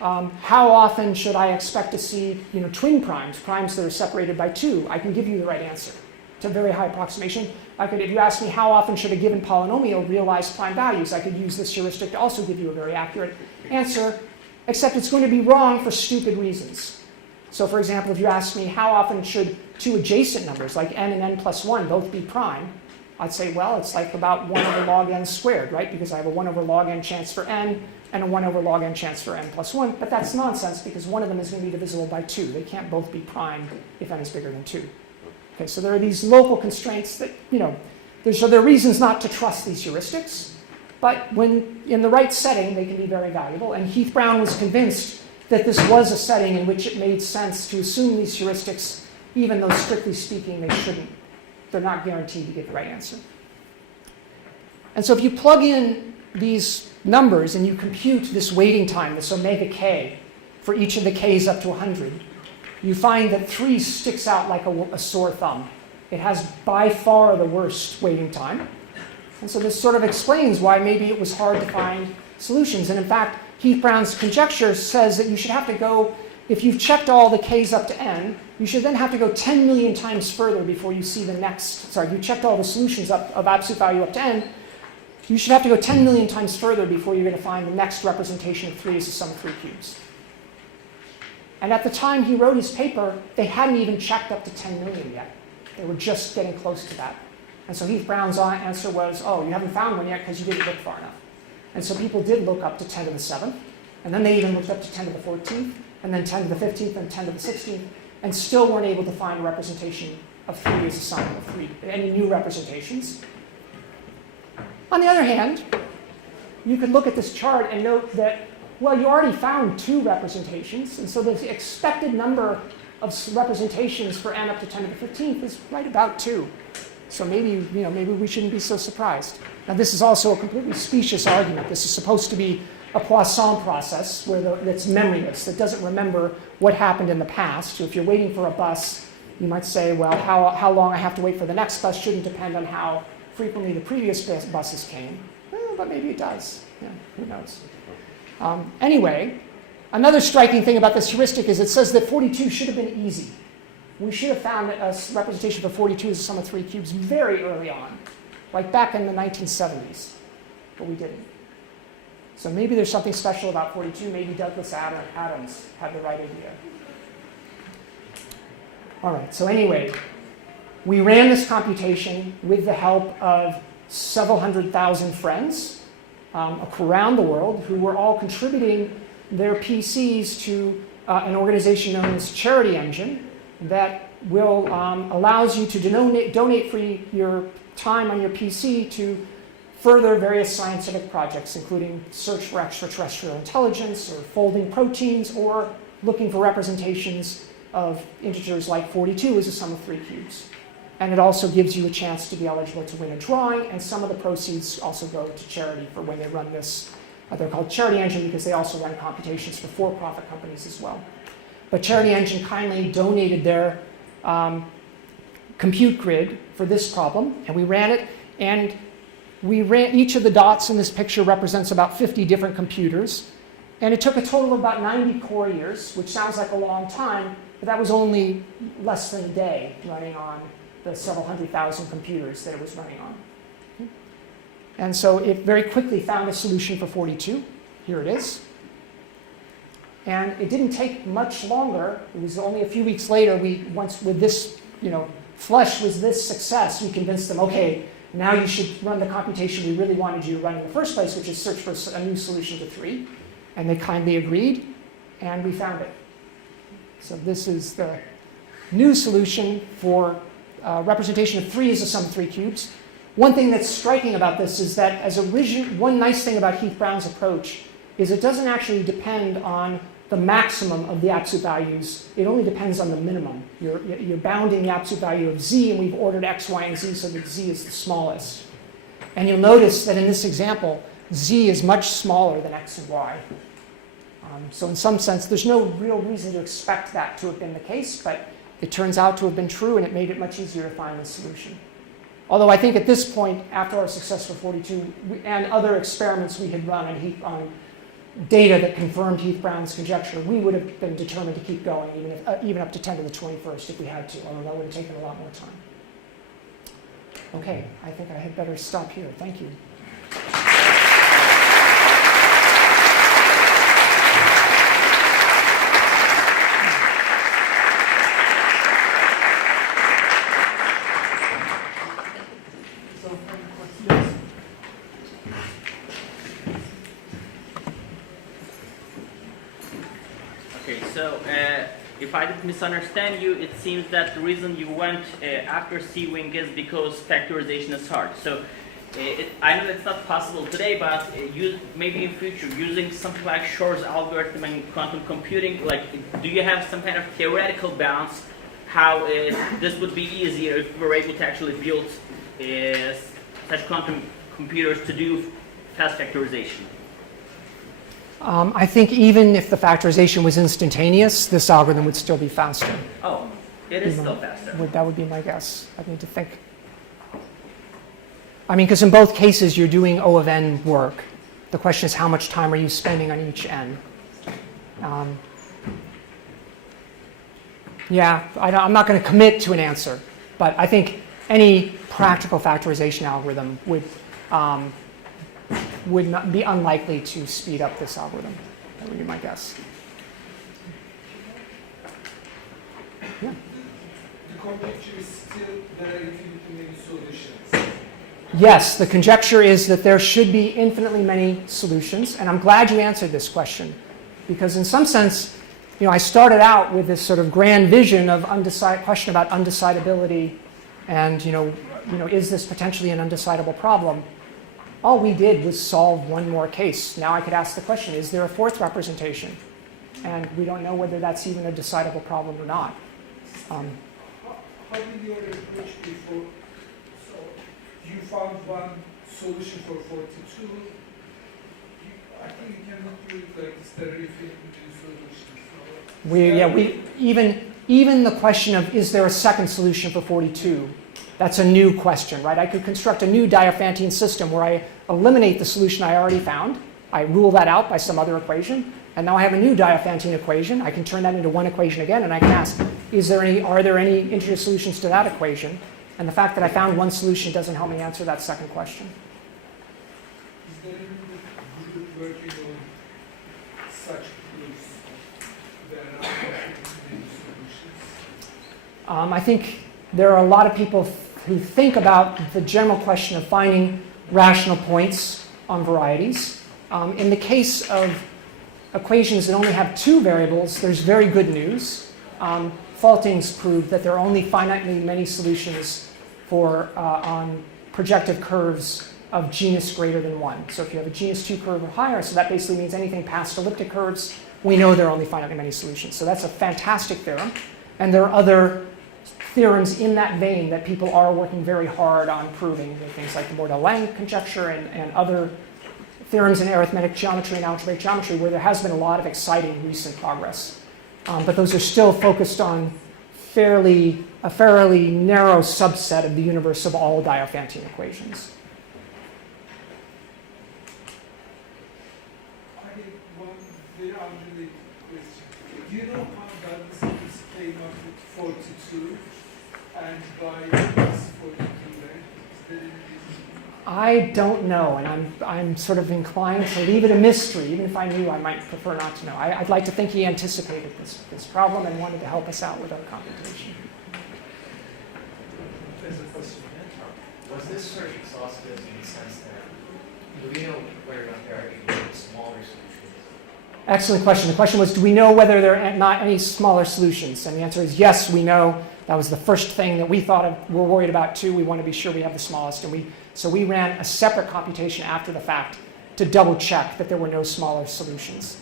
how often should I expect to see twin primes, primes that are separated by 2, I can give you the right answer. It's a very high approximation. If you ask me how often should a given polynomial realize prime values, I could use this heuristic to also give you a very accurate answer, except it's going to be wrong for stupid reasons. So for example, if you ask me how often should 2 adjacent numbers, like n and n plus 1, both be prime, I'd say, well, it's like about 1 over log n squared, right? Because I have a 1 over log n chance for n and a 1 over log n chance for n plus 1. But that's nonsense because one of them is going to be divisible by 2. They can't both be prime if n is bigger than 2. Okay, so there are these local constraints that, so there are reasons not to trust these heuristics. But when in the right setting, they can be very valuable. And Heath Brown was convinced that this was a setting in which it made sense to assume these heuristics, even though strictly speaking, they shouldn't. They're not guaranteed to get the right answer. And so if you plug in these numbers and you compute this waiting time, this omega k, for each of the k's up to 100, you find that 3 sticks out like a sore thumb. It has by far the worst waiting time. And so this sort of explains why maybe it was hard to find solutions. And in fact, Heath Brown's conjecture says that you should have to go, if you've checked all the k's up to n, you should then have to go 10 million times further before you see the next, you checked all the solutions of absolute value up to n, you should have to go 10 million times further before you're going to find the next representation of 3 as the sum of 3 cubes. And at the time he wrote his paper, they hadn't even checked up to 10 million yet. They were just getting close to that. And so Heath Brown's answer was, oh, you haven't found one yet because you didn't look far enough. And so people did look up to 10 to the 7th, and then they even looked up to 10 to the 14th, and then 10 to the 15th, and 10 to the 16th, and still weren't able to find a representation of 3 as a sum of 3, any new representations. On the other hand, you could look at this chart and note that, well, you already found 2 representations, and so the expected number of representations for n up to 10 to the 15th is right about 2. So maybe we shouldn't be so surprised. Now, this is also a completely specious argument. This is supposed to be a Poisson process that's memoryless, that doesn't remember what happened in the past. So if you're waiting for a bus, you might say, well, how long I have to wait for the next bus shouldn't depend on how frequently the previous buses came. Well, but maybe it does. Yeah, who knows? Anyway, another striking thing about this heuristic is it says that 42 should have been easy. We should have found a representation for 42 as a sum of 3 cubes very early on, like back in the 1970s, but we didn't. So maybe there's something special about 42. Maybe Douglas Adams had the right idea. All right, so anyway, we ran this computation with the help of several 100,000 friends around the world who were all contributing their PCs to an organization known as Charity Engine that will allows you to donate for your time on your PC to further various scientific projects, including search for extraterrestrial intelligence or folding proteins or looking for representations of integers like 42 as a sum of 3 cubes. And it also gives you a chance to be eligible to win a drawing, and some of the proceeds also go to charity for when they run this. They're called Charity Engine because they also run computations for for-profit companies as well. But Charity Engine kindly donated their compute grid for this problem, and we ran it, and each of the dots in this picture represents about 50 different computers, and it took a total of about 90 core years, which sounds like a long time, but that was only less than a day running on the several 100,000 computers that it was running on. And so it very quickly found a solution for 42. Here it is. And it didn't take much longer. It was only a few weeks later, once with this, flush with this success, we convinced them, okay, now you should run the computation we really wanted you to run in the first place, which is search for a new solution to 3. And they kindly agreed, and we found it. So this is the new solution for representation of 3 as a sum of 3 cubes. One thing that's striking about this is that one nice thing about Heath Brown's approach is it doesn't actually depend on the maximum of the absolute values. It only depends on the minimum. You're bounding the absolute value of z, and we've ordered x, y, and z so that z is the smallest. And you'll notice that in this example, z is much smaller than x and y. So in some sense, there's no real reason to expect that to have been the case, but it turns out to have been true, and it made it much easier to find the solution. Although I think at this point, after our success for 42 and other experiments we had run on data that confirmed Heath-Brown's conjecture, we would have been determined to keep going, even up to 10 to the 21st if we had to, although that would have taken a lot more time. Okay, I think I had better stop here. Thank you. If I didn't misunderstand you, it seems that the reason you went after C-wing is because factorization is hard. So I know it's not possible today, but maybe in future, using something like Shor's algorithm and quantum computing, like, do you have some kind of theoretical bounds how this would be easier if we were able to actually build such quantum computers to do fast factorization? I think even if the factorization was instantaneous, this algorithm would still be faster. Oh, it is still faster. That would be my guess. I'd need to think. I mean, because in both cases, you're doing O of n work. The question is, how much time are you spending on each n? Yeah, I'm not going to commit to an answer, but I think any practical factorization algorithm would not be unlikely to speed up this algorithm. That would be my guess. Yeah. The conjecture is still there are infinitely many solutions. Yes, the conjecture is that there should be infinitely many solutions, and I'm glad you answered this question, because in some sense, I started out with this sort of grand vision of question about undecidability, and is this potentially an undecidable problem? All we did was solve one more case. Now I could ask the question, is there a fourth representation? And we don't know whether that's even a decidable problem or not. How did your approach before? So you found one solution for 42. I think you cannot do it like this. There are infinite solutions. Even the question of, is there a second solution for 42? That's a new question, right? I could construct a new Diophantine system where I eliminate the solution I already found. I rule that out by some other equation. And now I have a new Diophantine equation. I can turn that into one equation again, and I can ask, are there any integer solutions to that equation? And the fact that I found one solution doesn't help me answer that second question. Is there any group working on such proofs? There are many solutions. I think there are a lot of people who think about the general question of finding rational points on varieties. In the case of equations that only have two variables, there's very good news. Faulting's proved that there are only finitely many solutions on projective curves of genus greater than 1. So if you have a genus 2 curve or higher, so that basically means anything past elliptic curves, we know there are only finitely many solutions. So that's a fantastic theorem. And there are other theorems in that vein that people are working very hard on proving, things like the Mordell-Lang conjecture and other theorems in arithmetic geometry and algebraic geometry where there has been a lot of exciting recent progress. But those are still focused on a fairly narrow subset of the universe of all Diophantine equations. I have one very unrelated question. Do you know how Undecidability came up with 42 and by this 42 rank? Is there any reason? I don't know, and I'm sort of inclined to leave it a mystery. Even if I knew, I might prefer not to know. I'd like to think he anticipated this problem and wanted to help us out with our computation. There's a question. Was this search exhaustive in the sense that do we know whether or not there are any smaller solutions? Excellent question. The question was, do we know whether there are not any smaller solutions? And the answer is yes, we know. That was the first thing that we thought of. We're worried about too. We want to be sure we have the smallest. So we ran a separate computation after the fact to double check that there were no smaller solutions.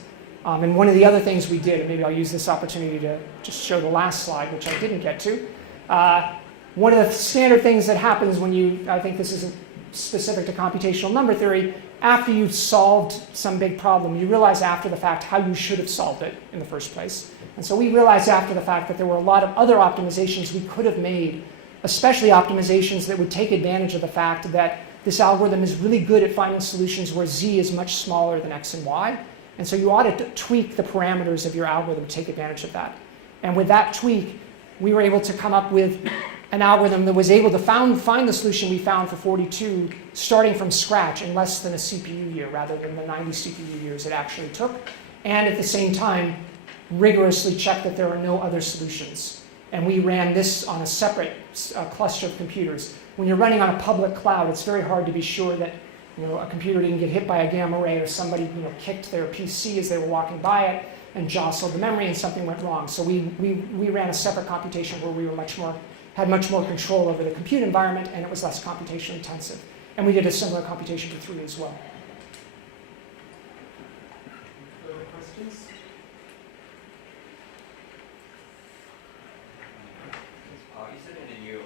And one of the other things we did, and maybe I'll use this opportunity to just show the last slide, which I didn't get to. One of the standard things that happens when you, I think this isn't specific to computational number theory, after you've solved some big problem, you realize after the fact how you should have solved it in the first place. And so we realized after the fact that there were a lot of other optimizations we could have made, especially optimizations that would take advantage of the fact that this algorithm is really good at finding solutions where z is much smaller than x and y. And so you ought to tweak the parameters of your algorithm to take advantage of that. And with that tweak, we were able to come up with an algorithm that was able to find the solution we found for 42 starting from scratch in less than a CPU year rather than the 90 CPU years it actually took. And at the same time, rigorously check that there are no other solutions. And we ran this on a separate cluster of computers. When you're running on a public cloud, it's very hard to be sure that a computer didn't get hit by a gamma ray or somebody kicked their PC as they were walking by it and jostled the memory and something went wrong. So we ran a separate computation where we were had much more control over the compute environment, and it was less computation intensive. And we did a similar computation for 3 as well. Further questions? Is there any new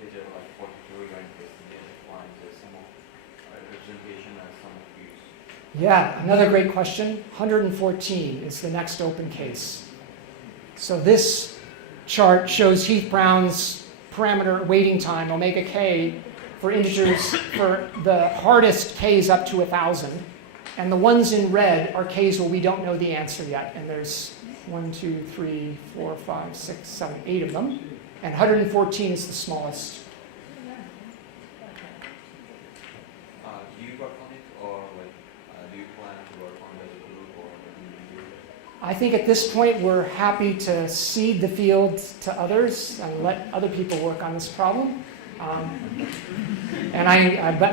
integer like 42 you're going to define some of representation and some of views? Yeah, another great question. 114 is the next open case. So this chart shows Heath Brown's parameter waiting time, omega k, for integers for the hardest k's up to 1,000. And the ones in red are k's where we don't know the answer yet. And there's 1, 2, 3, 4, 5, 6, 7, 8 of them. And 114 is the smallest. Do you work on it, or do you plan to work on it as a group, or I think at this point we're happy to cede the field to others and let other people work on this problem. But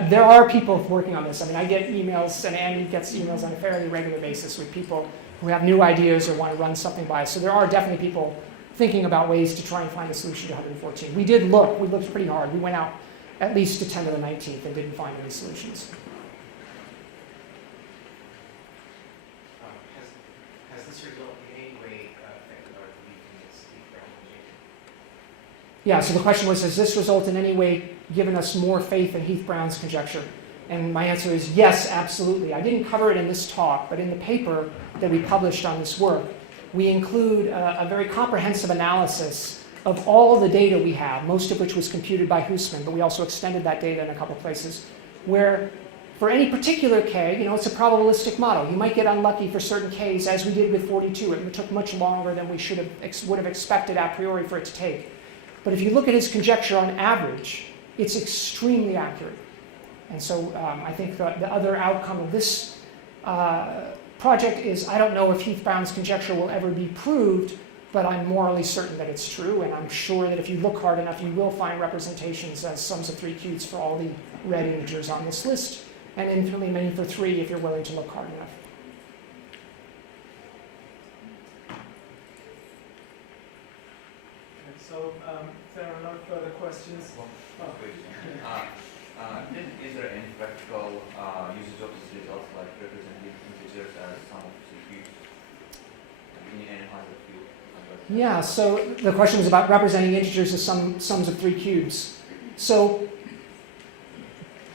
there are people working on this. I mean, I get emails, and Andy gets emails on a fairly regular basis with people who have new ideas or want to run something by us. So there are definitely people thinking about ways to try and find a solution to 114. We looked pretty hard. We went out at least to 10 to the 19th and didn't find any solutions. Has this result in any way affected our belief in its differentiation? Yeah, so the question was, has this result in any way given us more faith in Heath Brown's conjecture? And my answer is yes, absolutely. I didn't cover it in this talk, but in the paper that we published on this work, we include a very comprehensive analysis of all the data we have, most of which was computed by Hussman, but we also extended that data in a couple places, where for any particular k, it's a probabilistic model. You might get unlucky for certain k's, as we did with 42. It took much longer than we would have expected a priori for it to take. But if you look at his conjecture on average, it's extremely accurate. And so I think the other outcome of this project is, I don't know if Heath Brown's conjecture will ever be proved, but I'm morally certain that it's true, and I'm sure that if you look hard enough, you will find representations as sums of 3 qubits for all the red integers on this list, and infinitely many for 3 if you're willing to look hard enough. So if there are no further questions. Then is there any practical usage of these results, like representing integers as sum of cubes in any kind of field? Yeah, so the question was about representing integers as sums of 3 cubes. So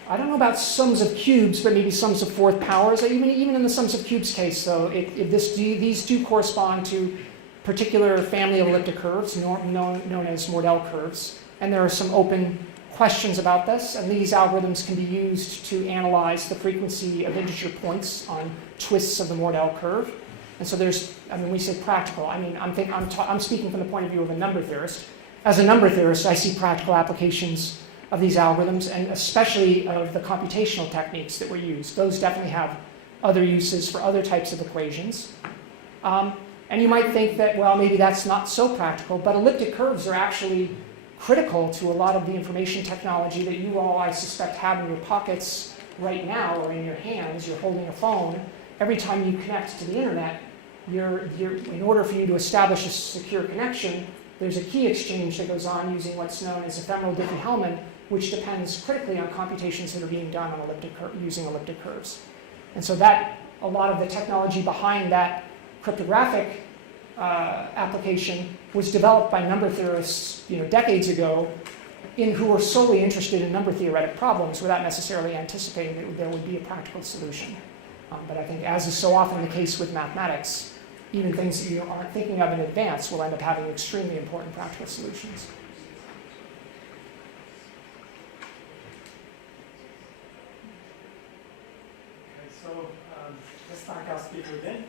I don't know about sums of cubes, but maybe sums of 4th powers. Even in the sums of cubes case, though, these do correspond to particular family of elliptic curves known as Mordell curves. And there are some open questions about this, and these algorithms can be used to analyze the frequency of integer points on twists of the Mordell curve. And so when we say practical, I'm speaking from the point of view of a number theorist. As a number theorist, I see practical applications of these algorithms, and especially of the computational techniques that were used. Those definitely have other uses for other types of equations. And you might think that, well, maybe that's not so practical, but elliptic curves are actually critical to a lot of the information technology that you all, I suspect, have in your pockets right now or in your hands. You're holding a phone. Every time you connect to the internet, in order for you to establish a secure connection, there's a key exchange that goes on using what's known as ephemeral Diffie-Hellman, which depends critically on computations that are being done on using elliptic curves. And so a lot of the technology behind that cryptographic application was developed by number theorists, decades ago, who were solely interested in number theoretic problems without necessarily anticipating that there would be a practical solution. But I think, as is so often the case with mathematics, even things that you aren't thinking of in advance will end up having extremely important practical solutions. Okay, so let's thank our speaker again.